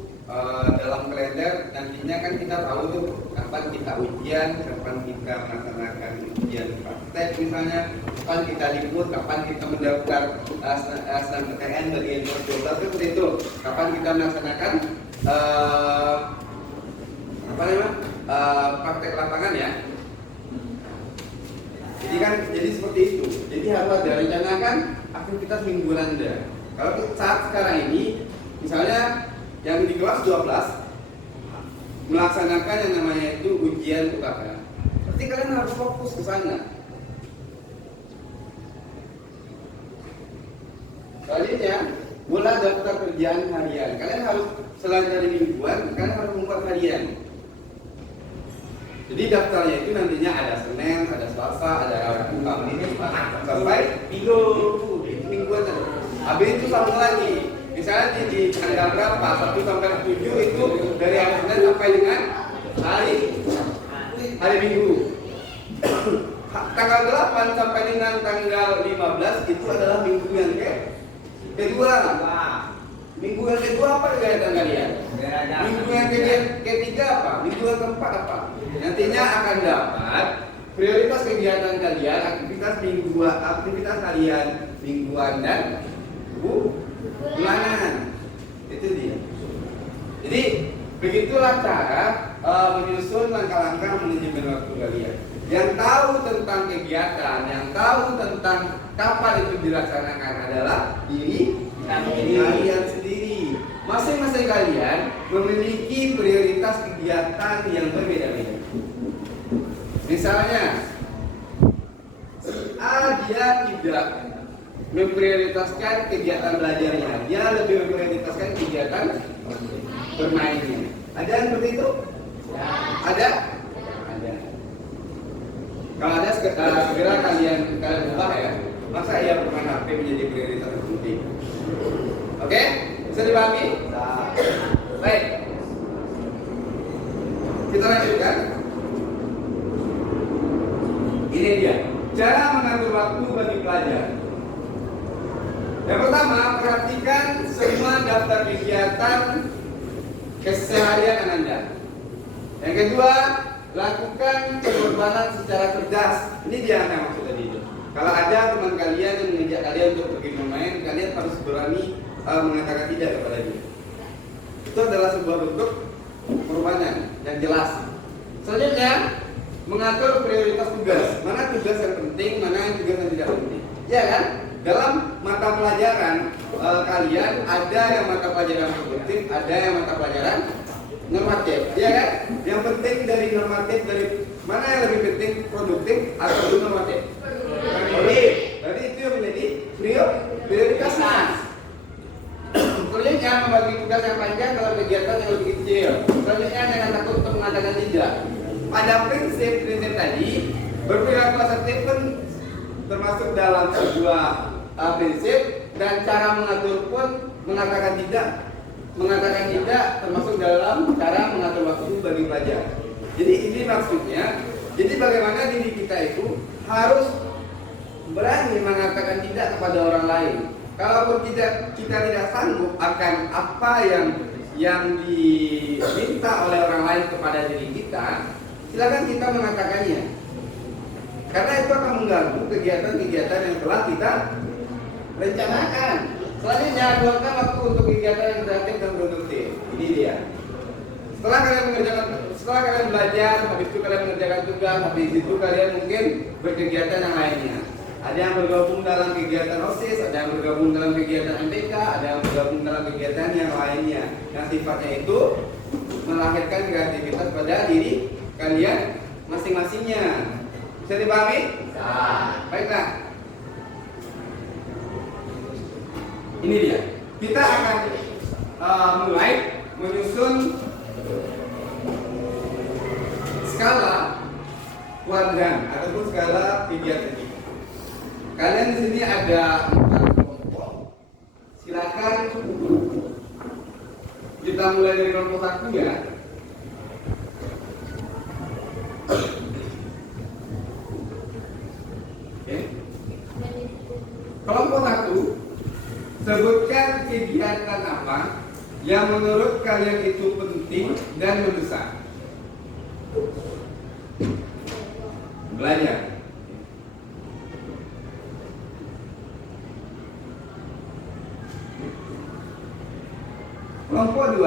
dalam kalender nantinya kan kita tahu tuh kapan kita ujian, kapan kita melaksanakan ujian praktek misalnya, kapan kita libur, kapan kita mendaftar SNMPTN bagian kelas 12 seperti itu, kapan kita melaksanakan praktek lapangan ya. Jadi seperti itu. Jadi harus ada rencanakan aktivitas mingguan Anda. Kalau saat sekarang ini misalnya yang di kelas 12 melaksanakan yang namanya itu ujian UKK, berarti kalian harus fokus ke sana. Selanjutnya, mulai daftar kerjaan harian. Kalian harus selain dari mingguan, kalian harus membuat harian. Jadi daftarnya itu nantinya ada Senin, ada Selasa, ada Rabu, Kamis, sampai mingguan. Habis itu sambung lagi. Misalnya di tanggal berapa? 1 sampai 7 itu dari hari Senin sampai dengan hari Minggu. Tanggal 8 sampai dengan tanggal 15 itu adalah minggu yang kedua. Minggu yang kedua apa kegiatan kalian? Minggu yang ketiga apa? Minggu yang keempat apa? Nantinya akan dapat prioritas kegiatan kalian, aktivitas kalian mingguan dan bulanan. Itu dia. Jadi begitulah cara menyusun langkah-langkah manajemen waktu kalian. Yang tahu tentang kegiatan, yang tahu tentang kapan itu dilaksanakan adalah diri kalian sendiri. Masing-masing kalian memiliki prioritas kegiatan yang berbeda-beda. Misalnya, si A dia tidak memprioritaskan kegiatan belajarnya, dia lebih memprioritaskan kegiatan bermainnya. Ada yang seperti itu? Ada? Ada. Kalau ada segera kalian ubah ya. Masa ia bermain HP menjadi prioritas penting? Oke? Bisa dipahami? Baik. Kita lanjutkan. Ini Ini dia cara mengatur waktu bagi pelajar. Yang pertama, perhatikan semua daftar kegiatan keseharian Anda. Yang kedua, lakukan pengorbanan secara cerdas. Ini dia yang saya maksud tadi itu. Kalau ada teman kalian yang mengajak kalian untuk pergi bermain, kalian harus berani mengatakan tidak kepada dia. Itu adalah sebuah bentuk pengorbanan yang jelas. Selanjutnya, mengatur prioritas tugas. Mana tugas yang penting, mana yang tugas yang tidak penting. Ya kan? Dalam mata pelajaran kalian ada yang mata pelajaran produktif, ada yang mata pelajaran normatif. Ya kan? Yang penting dari normatif, dari mana yang lebih penting, produktif atau normatif? Produktif. Jadi itu yang menjadi prioritasnya. Selanjutnya, membagi tugas yang panjang dalam kegiatan yang lebih kecil. Selanjutnya, jangan takut untuk mengatakan tidak. Pada prinsip tadi, berperilaku asertif pun termasuk dalam sebuah prinsip, dan cara mengatur pun mengatakan tidak termasuk dalam cara mengatur waktu bagi pelajar. Jadi ini maksudnya, jadi bagaimana diri kita itu harus berani mengatakan tidak kepada orang lain. Kalaupun kita tidak sanggup akan apa yang diminta oleh orang lain kepada diri kita, silakan kita mengatakannya. Karena itu akan mengganggu kegiatan-kegiatan yang telah kita rencanakan. Selanjutnya, luangkan waktu untuk kegiatan yang kreatif dan produktif. Ini dia. Setelah kalian belajar, habis itu kalian mengerjakan tugas, habis itu kalian mungkin berkegiatan yang lainnya. Ada yang bergabung dalam kegiatan OSIS, ada yang bergabung dalam kegiatan MTK, ada yang bergabung dalam kegiatan yang lainnya. Yang sifatnya itu melahirkan kreativitas pada diri kalian masing-masingnya. Bisa dipahami? Bisa. Baiklah. Ini dia. Kita akan mulai menyusun skala kuadran ataupun skala kegiatan. Kalian di sini ada 4 kelompok. Silakan kita mulai dari kelompok 1 ya. Oke. Kelompok 1, sebutkan kegiatan apa yang menurut kalian itu penting dan mendesak. Belajar. Kelompok 2,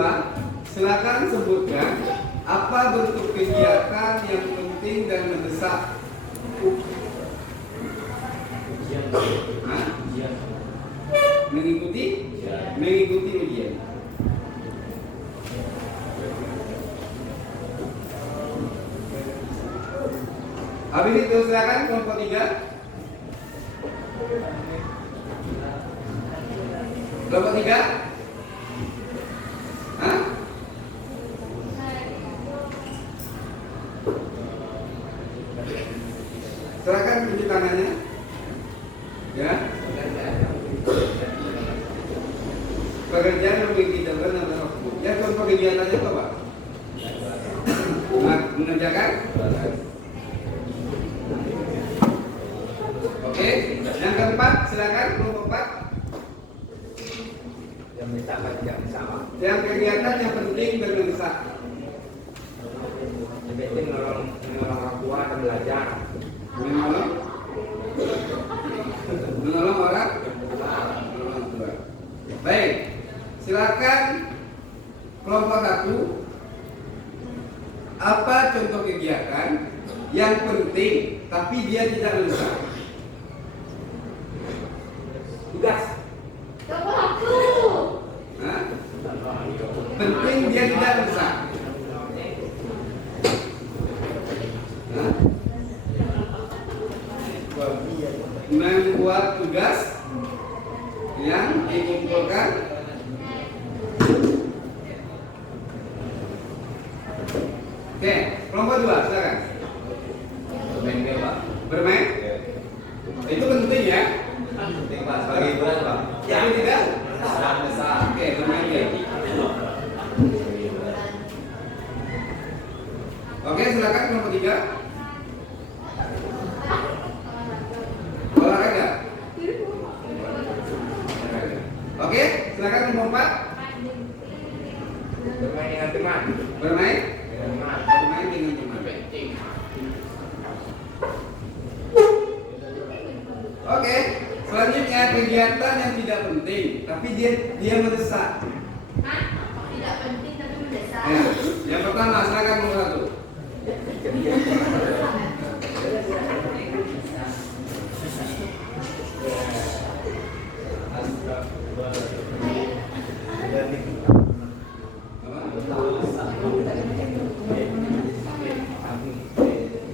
silakan sebutkan apa bentuk kegiatan yang penting dan mendesak. Mengikuti ujian. Habis itu silakan kelompok 3. Kelompok 3. Silakan tunjuk tangannya. Ya. Pekerjaan yang kita benar-benar tersebut. Ya, contoh kegiatannya apa, Pak? Mengerjakan. Oke. Yang keempat, silakan kelompok 4. Yang kegiatan yang penting dan mendesak. Penting menolong orang tua dan belajar. Menolong orang tua. Baik, silakan kelompok 1. Apa contoh kegiatan yang penting tapi dia tidak mendesak? Tugas. Penting dia tidak mendesak. Membuat tugas yang dikumpulkan. Oke, kelompok 2 silakan. Bermain? Itu penting ya? Penting Pak, sebagai hiburan Pak. Tapi tidak? Besar. Oke, bermain ya. Oke, silakan kelompok 3. Bermain dengan teman. Oke, selanjutnya kegiatan yang tidak penting, tapi dia mendesak. Tidak penting tapi mendesak. Ya, yang pertama, silakan nomor 1.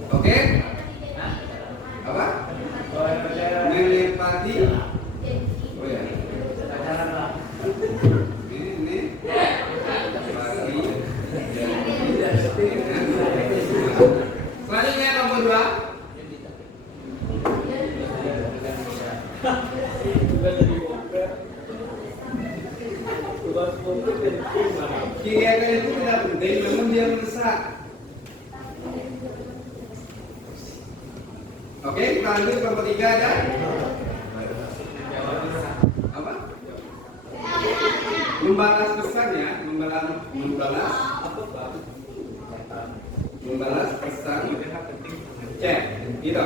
Oke? Apa? Menepati. Oh ya. Ini. Selanjutnya nomor 2. Kegiatan itu tidak penting, namun dia mendesak. Oke, kita lanjut ke ketiga ada. Apa? Membalas pesan ya, membalas pesan chat, gitu.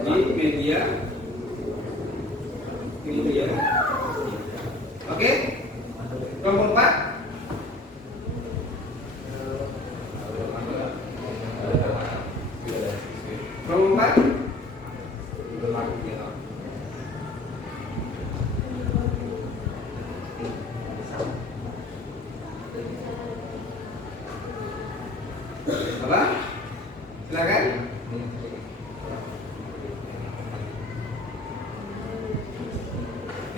Di media. Oke, nomor 4. Nomor 4. Apa? Silakan.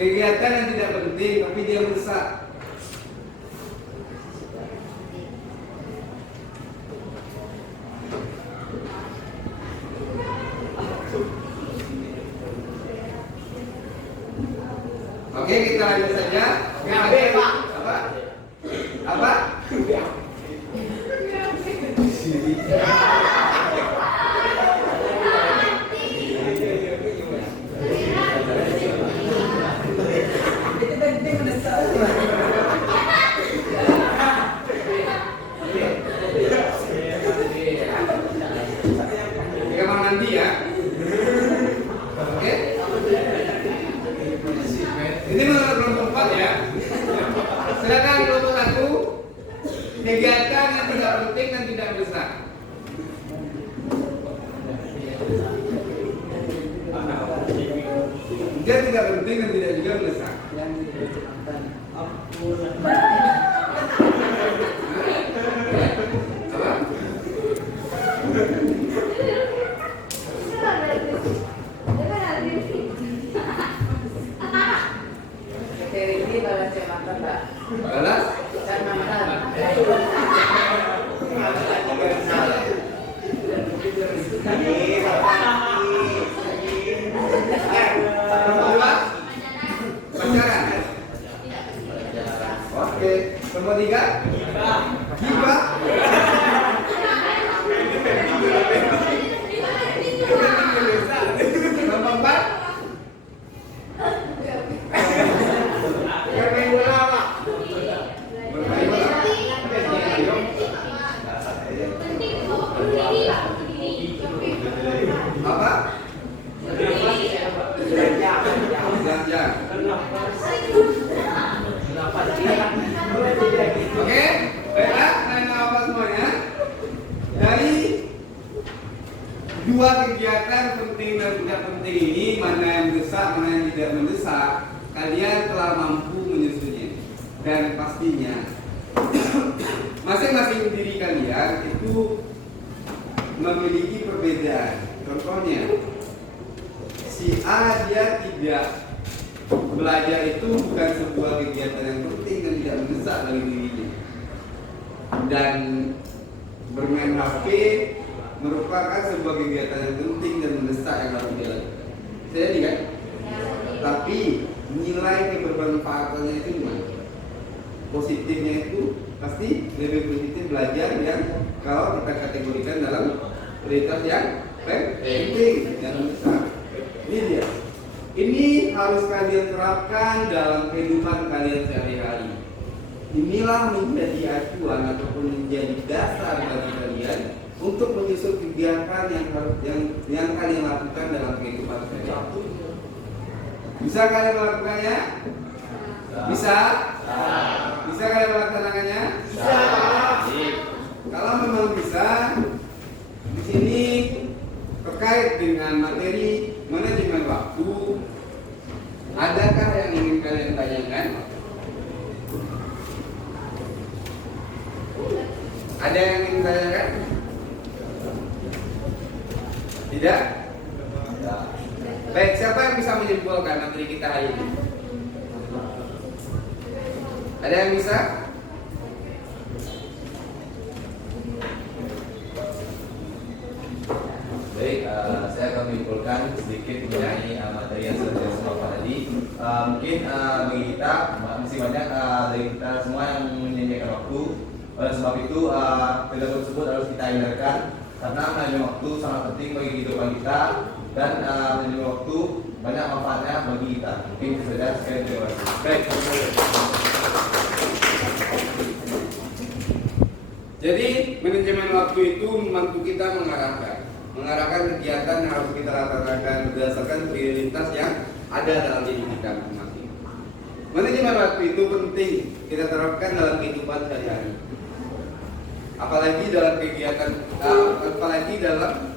Kegiatan yang tidak penting tapi dia mendesak. Oke, kita lanjut saja. Apa? Apa? Kamar mandi ya. Oke. Ini menurut kelompok 4 ya. Silakan kelompok 1. Kegiatan yang tidak penting dan tidak mendesak. Dia tidak penting dan tidak juga mendesak. Balas dan mantan. pacaran. Oke, nomor 3. Gibah. Nomor 4. Bermain bola, Pak. Bermain bola. Apa? Belanja. Oke, baiklah, tanya apa semuanya? Dari dua kegiatan penting dan tidak penting ini, mana yang mendesak, mana yang tidak mendesak, kalian telah mampu menyusunnya. Dan pastinya masing-masing diri kalian itu memiliki perbedaan. Contohnya, si A dia tidak belajar itu bukan sebuah kegiatan yang penting dan tidak mendesak bagi dirinya. Dan bermain HP merupakan sebuah kegiatan yang penting dan mendesak yang harus dia lakukan. Saya lihat. Tapi nilai kebermanfaatannya itu gimana? Positifnya itu pasti lebih positif belajar yang kalau kita kategorikan dalam prioritas yang penting dan mendesak. Ini dia. Ini harus kalian terapkan dalam kehidupan kalian sehari-hari. inilah menjadi acuan ataupun menjadi dasar bagi kalian untuk menyusun kegiatan yang kalian lakukan dalam kehidupan sehari-hari. Bisa kalian melakukannya? Bisa? Bisa kalian melaksanakannya? Bisa. Kalau memang bisa, di sini terkait dengan materi manajemen waktu, adakah yang ingin kalian tanyakan? Ada yang ingin tanyakan? Tidak? Baik, siapa yang bisa menyimpulkan materi kita hari ini? Ada yang bisa? Baik, saya akan menyimpulkan sedikit mengenai materi yang sudah disampaikan tadi. Mungkin bagi kita masih banyak dari kita semua yang menyanyikan waktu. Oleh sebab itu, perilaku tersebut harus kita hindarkan karena manajemen waktu sangat penting bagi kehidupan kita dan manajemen waktu banyak manfaatnya bagi kita. Mungkin itu saja. Sekian, terima kasih. Baik. Jadi manajemen waktu itu membantu kita mengarahkan kegiatan yang harus kita laksanakan berdasarkan prioritas yang ada dalam diri kita masing-masing. Manajemen waktu itu penting kita terapkan dalam kehidupan sehari-hari. Apalagi dalam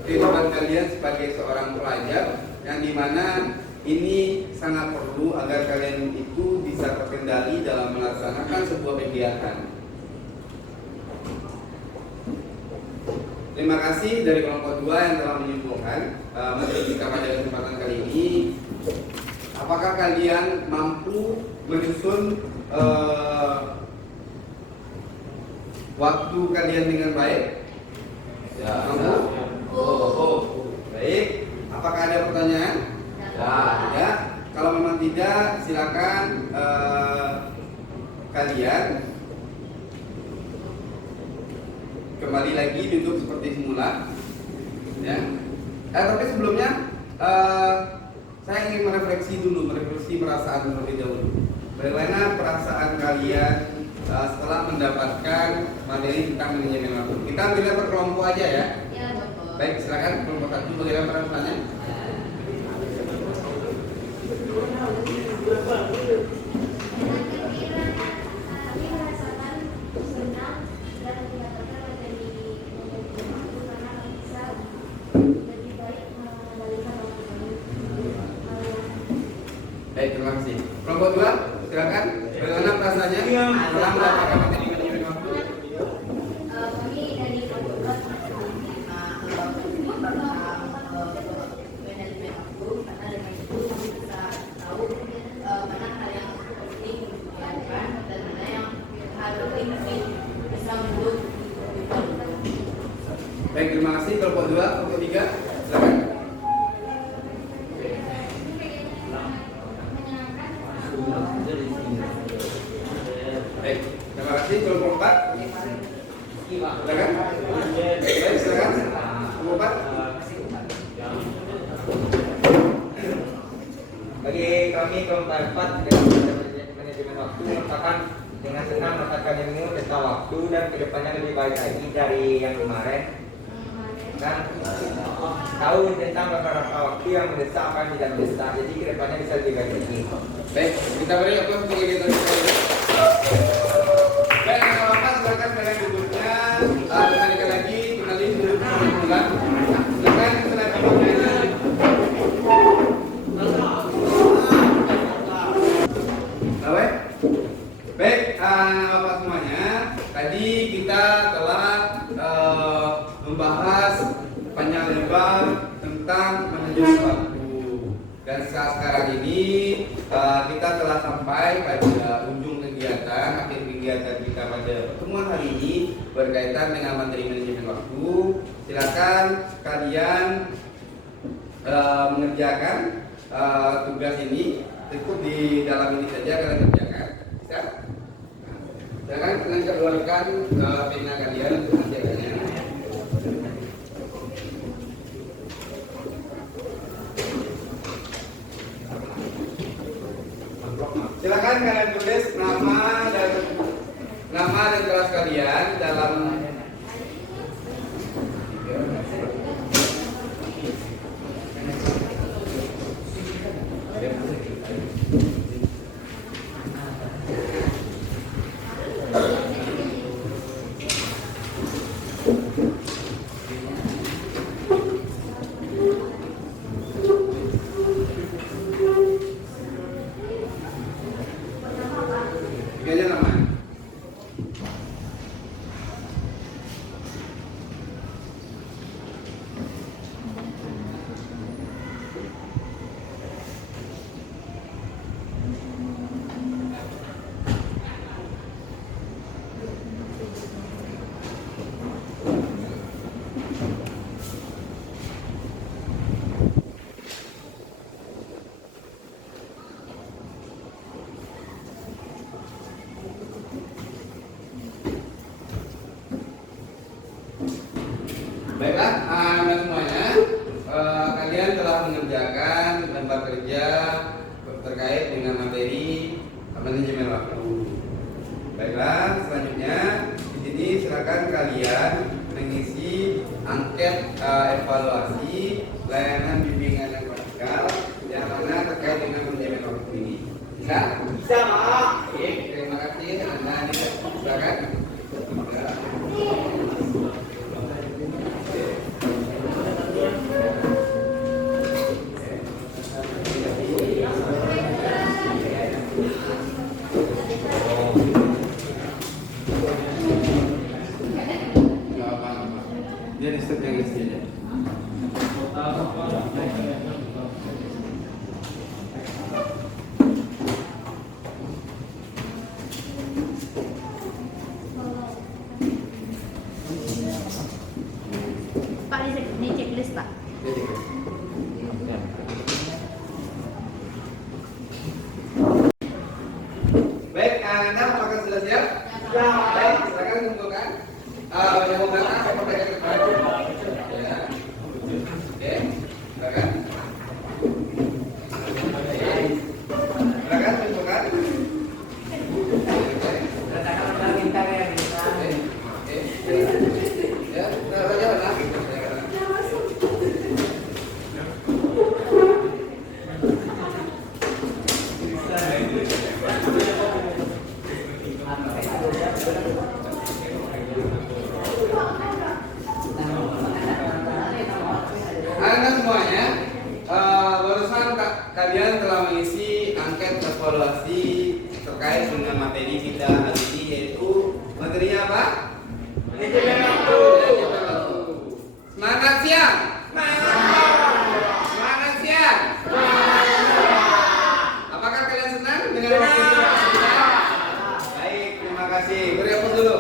kehidupan kalian sebagai seorang pelajar yang dimana ini sangat perlu agar kalian itu bisa terkendali dalam melaksanakan sebuah kegiatan. Terima kasih dari kelompok 2 yang telah menyimpulkan materi kita pada kesempatan kali ini. Apakah kalian mampu menyusun waktu kalian dengan baik? Ya. Mampu? Baik. Apakah ada pertanyaan? Ya. Kalau memang tidak, silakan kalian kembali lagi duduk seperti semula. Ya. Tapi sebelumnya saya ingin merefleksi perasaan terlebih dahulu. Bagaimana perasaan kalian setelah mendapatkan materi tentang manajemen waktu? Kita ambilnya per kelompok aja ya. Ya, betul. Baik, silakan kelompok 1 bagaimana perasaannya? Baik, terima kasih. Kelompok 2, silakan. Bagaimana perasaannya? Setelah mendapatkan materi manajemen waktu? Kami dari kelompok 2 manajemen waktu, karena dengan itu kami bisa tahu mana hal yang penting dilakukan dan mana yang hal penting bisa menurut. Baik, terima kasih. Kelompok 2, kelompok 3, silakan. Baik, terima kasih. Kelompok 4, silakan. Baik, silakan. Kelompok 4. Bagi kami kelompok 4 manajemen waktu merupakan dengan senang mendapatkan ilmu tentang waktu dan kedepannya lebih baik lagi dari yang kemarin dan tahu tentang beberapa waktu yang mendesak apa yang tidak mendesak, jadi kedepannya bisa lebih baik lagi. Baik, kita beri aplaus untuk kegiatan kita ini. Baik, yang apa silakan kalian duduknya. Kembalikan lagi, kembali duduk semula. Silakan setelah kampanye. Baik, Bapak semuanya. Tadi kita telah membahas panjang lebar tentang manajemen waktu. Dan sekarang ini kita telah sampai pada ujung kegiatan, akhir kegiatan kita pada pertemuan hari ini berkaitan dengan materi manajemen waktu. Silakan kalian mengerjakan tugas ini, cukup di dalam ini saja kalian kerjakan. Bisa? Silakan kalian keluarkan pena kalian untuk mengerjakannya. Silakan kalian tulis nama dan nama dan kelas kalian dalam ini aja namanya. Baiklah, anak semuanya, kalian telah mengerjakan lembar kerja terkait dengan materi manajemen waktu. Baiklah, selanjutnya di sini silakan kalian mengisi angket evaluasi layanan bimbingan dan praktikal yang mana terkait dengan manajemen waktu ini. Bisa? Bisa, Pak. Oke, terima kasih. Anda silakan. Ya. Dia di step yang isi aja. Pak, di checklist Pak. Baik, Anda apakah sudah siap? Ya. Baik, silakan kumpulkan. Yang mau berangkat apa mereka ke depan? Ya. Oke, silakan. Silakan kumpulkan. Ya, taruh aja lah. Anda semuanya, barusan kalian telah mengisi angket evaluasi terkait dengan materi kita hari ini, yaitu materinya apa? Manajemen waktu. Semangat siang. Semangat siang. Apakah kalian senang dengan waktu kita? Baik, terima kasih. Beri aplaus dulu.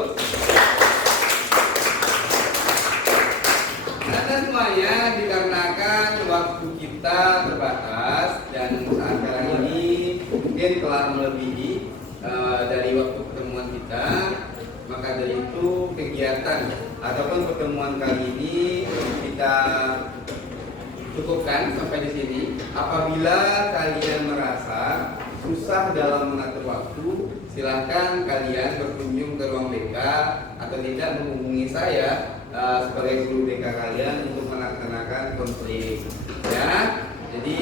Anda semuanya, dikarenakan waktu kita terbatas dan saat sekarang ini mungkin telah melebihi dari waktu pertemuan kita, maka dari itu kegiatan ataupun pertemuan kali ini kita cukupkan sampai di sini. Apabila kalian merasa susah dalam mengatur waktu, silahkan kalian berkunjung ke ruang BK atau tidak menghubungi saya sebagai guru BK kalian untuk melaksanakan konseling. Ya, jadi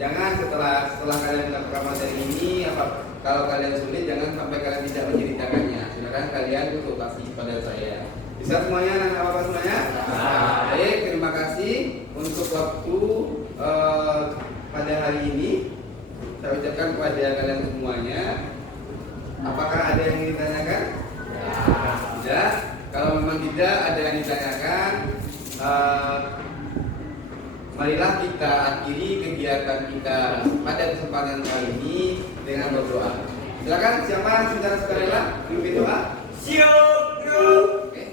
jangan setelah kalian melakukan materi ini, kalau kalian sulit jangan sampai kalian tidak menceritakannya. Silakan kalian konsultasi pada saya. Bisa semuanya, anak-anak semuanya? Baik, terima kasih untuk waktu pada hari ini. Saya ucapkan kepada kalian semuanya. Apakah ada yang ingin ditanyakan? Tidak. Kalau memang tidak ada yang ditanyakan, marilah kita akhiri kegiatan kita pada kesempatan kali ini dengan berdoa. Silakan, siapa saudara saudara pimpin doa? Siap, bro. Oke.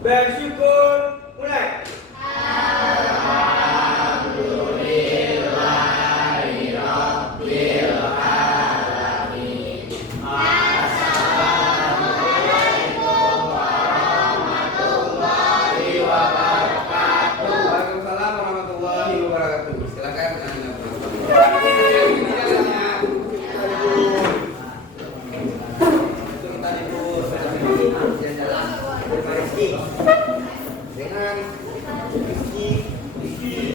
Bersyukur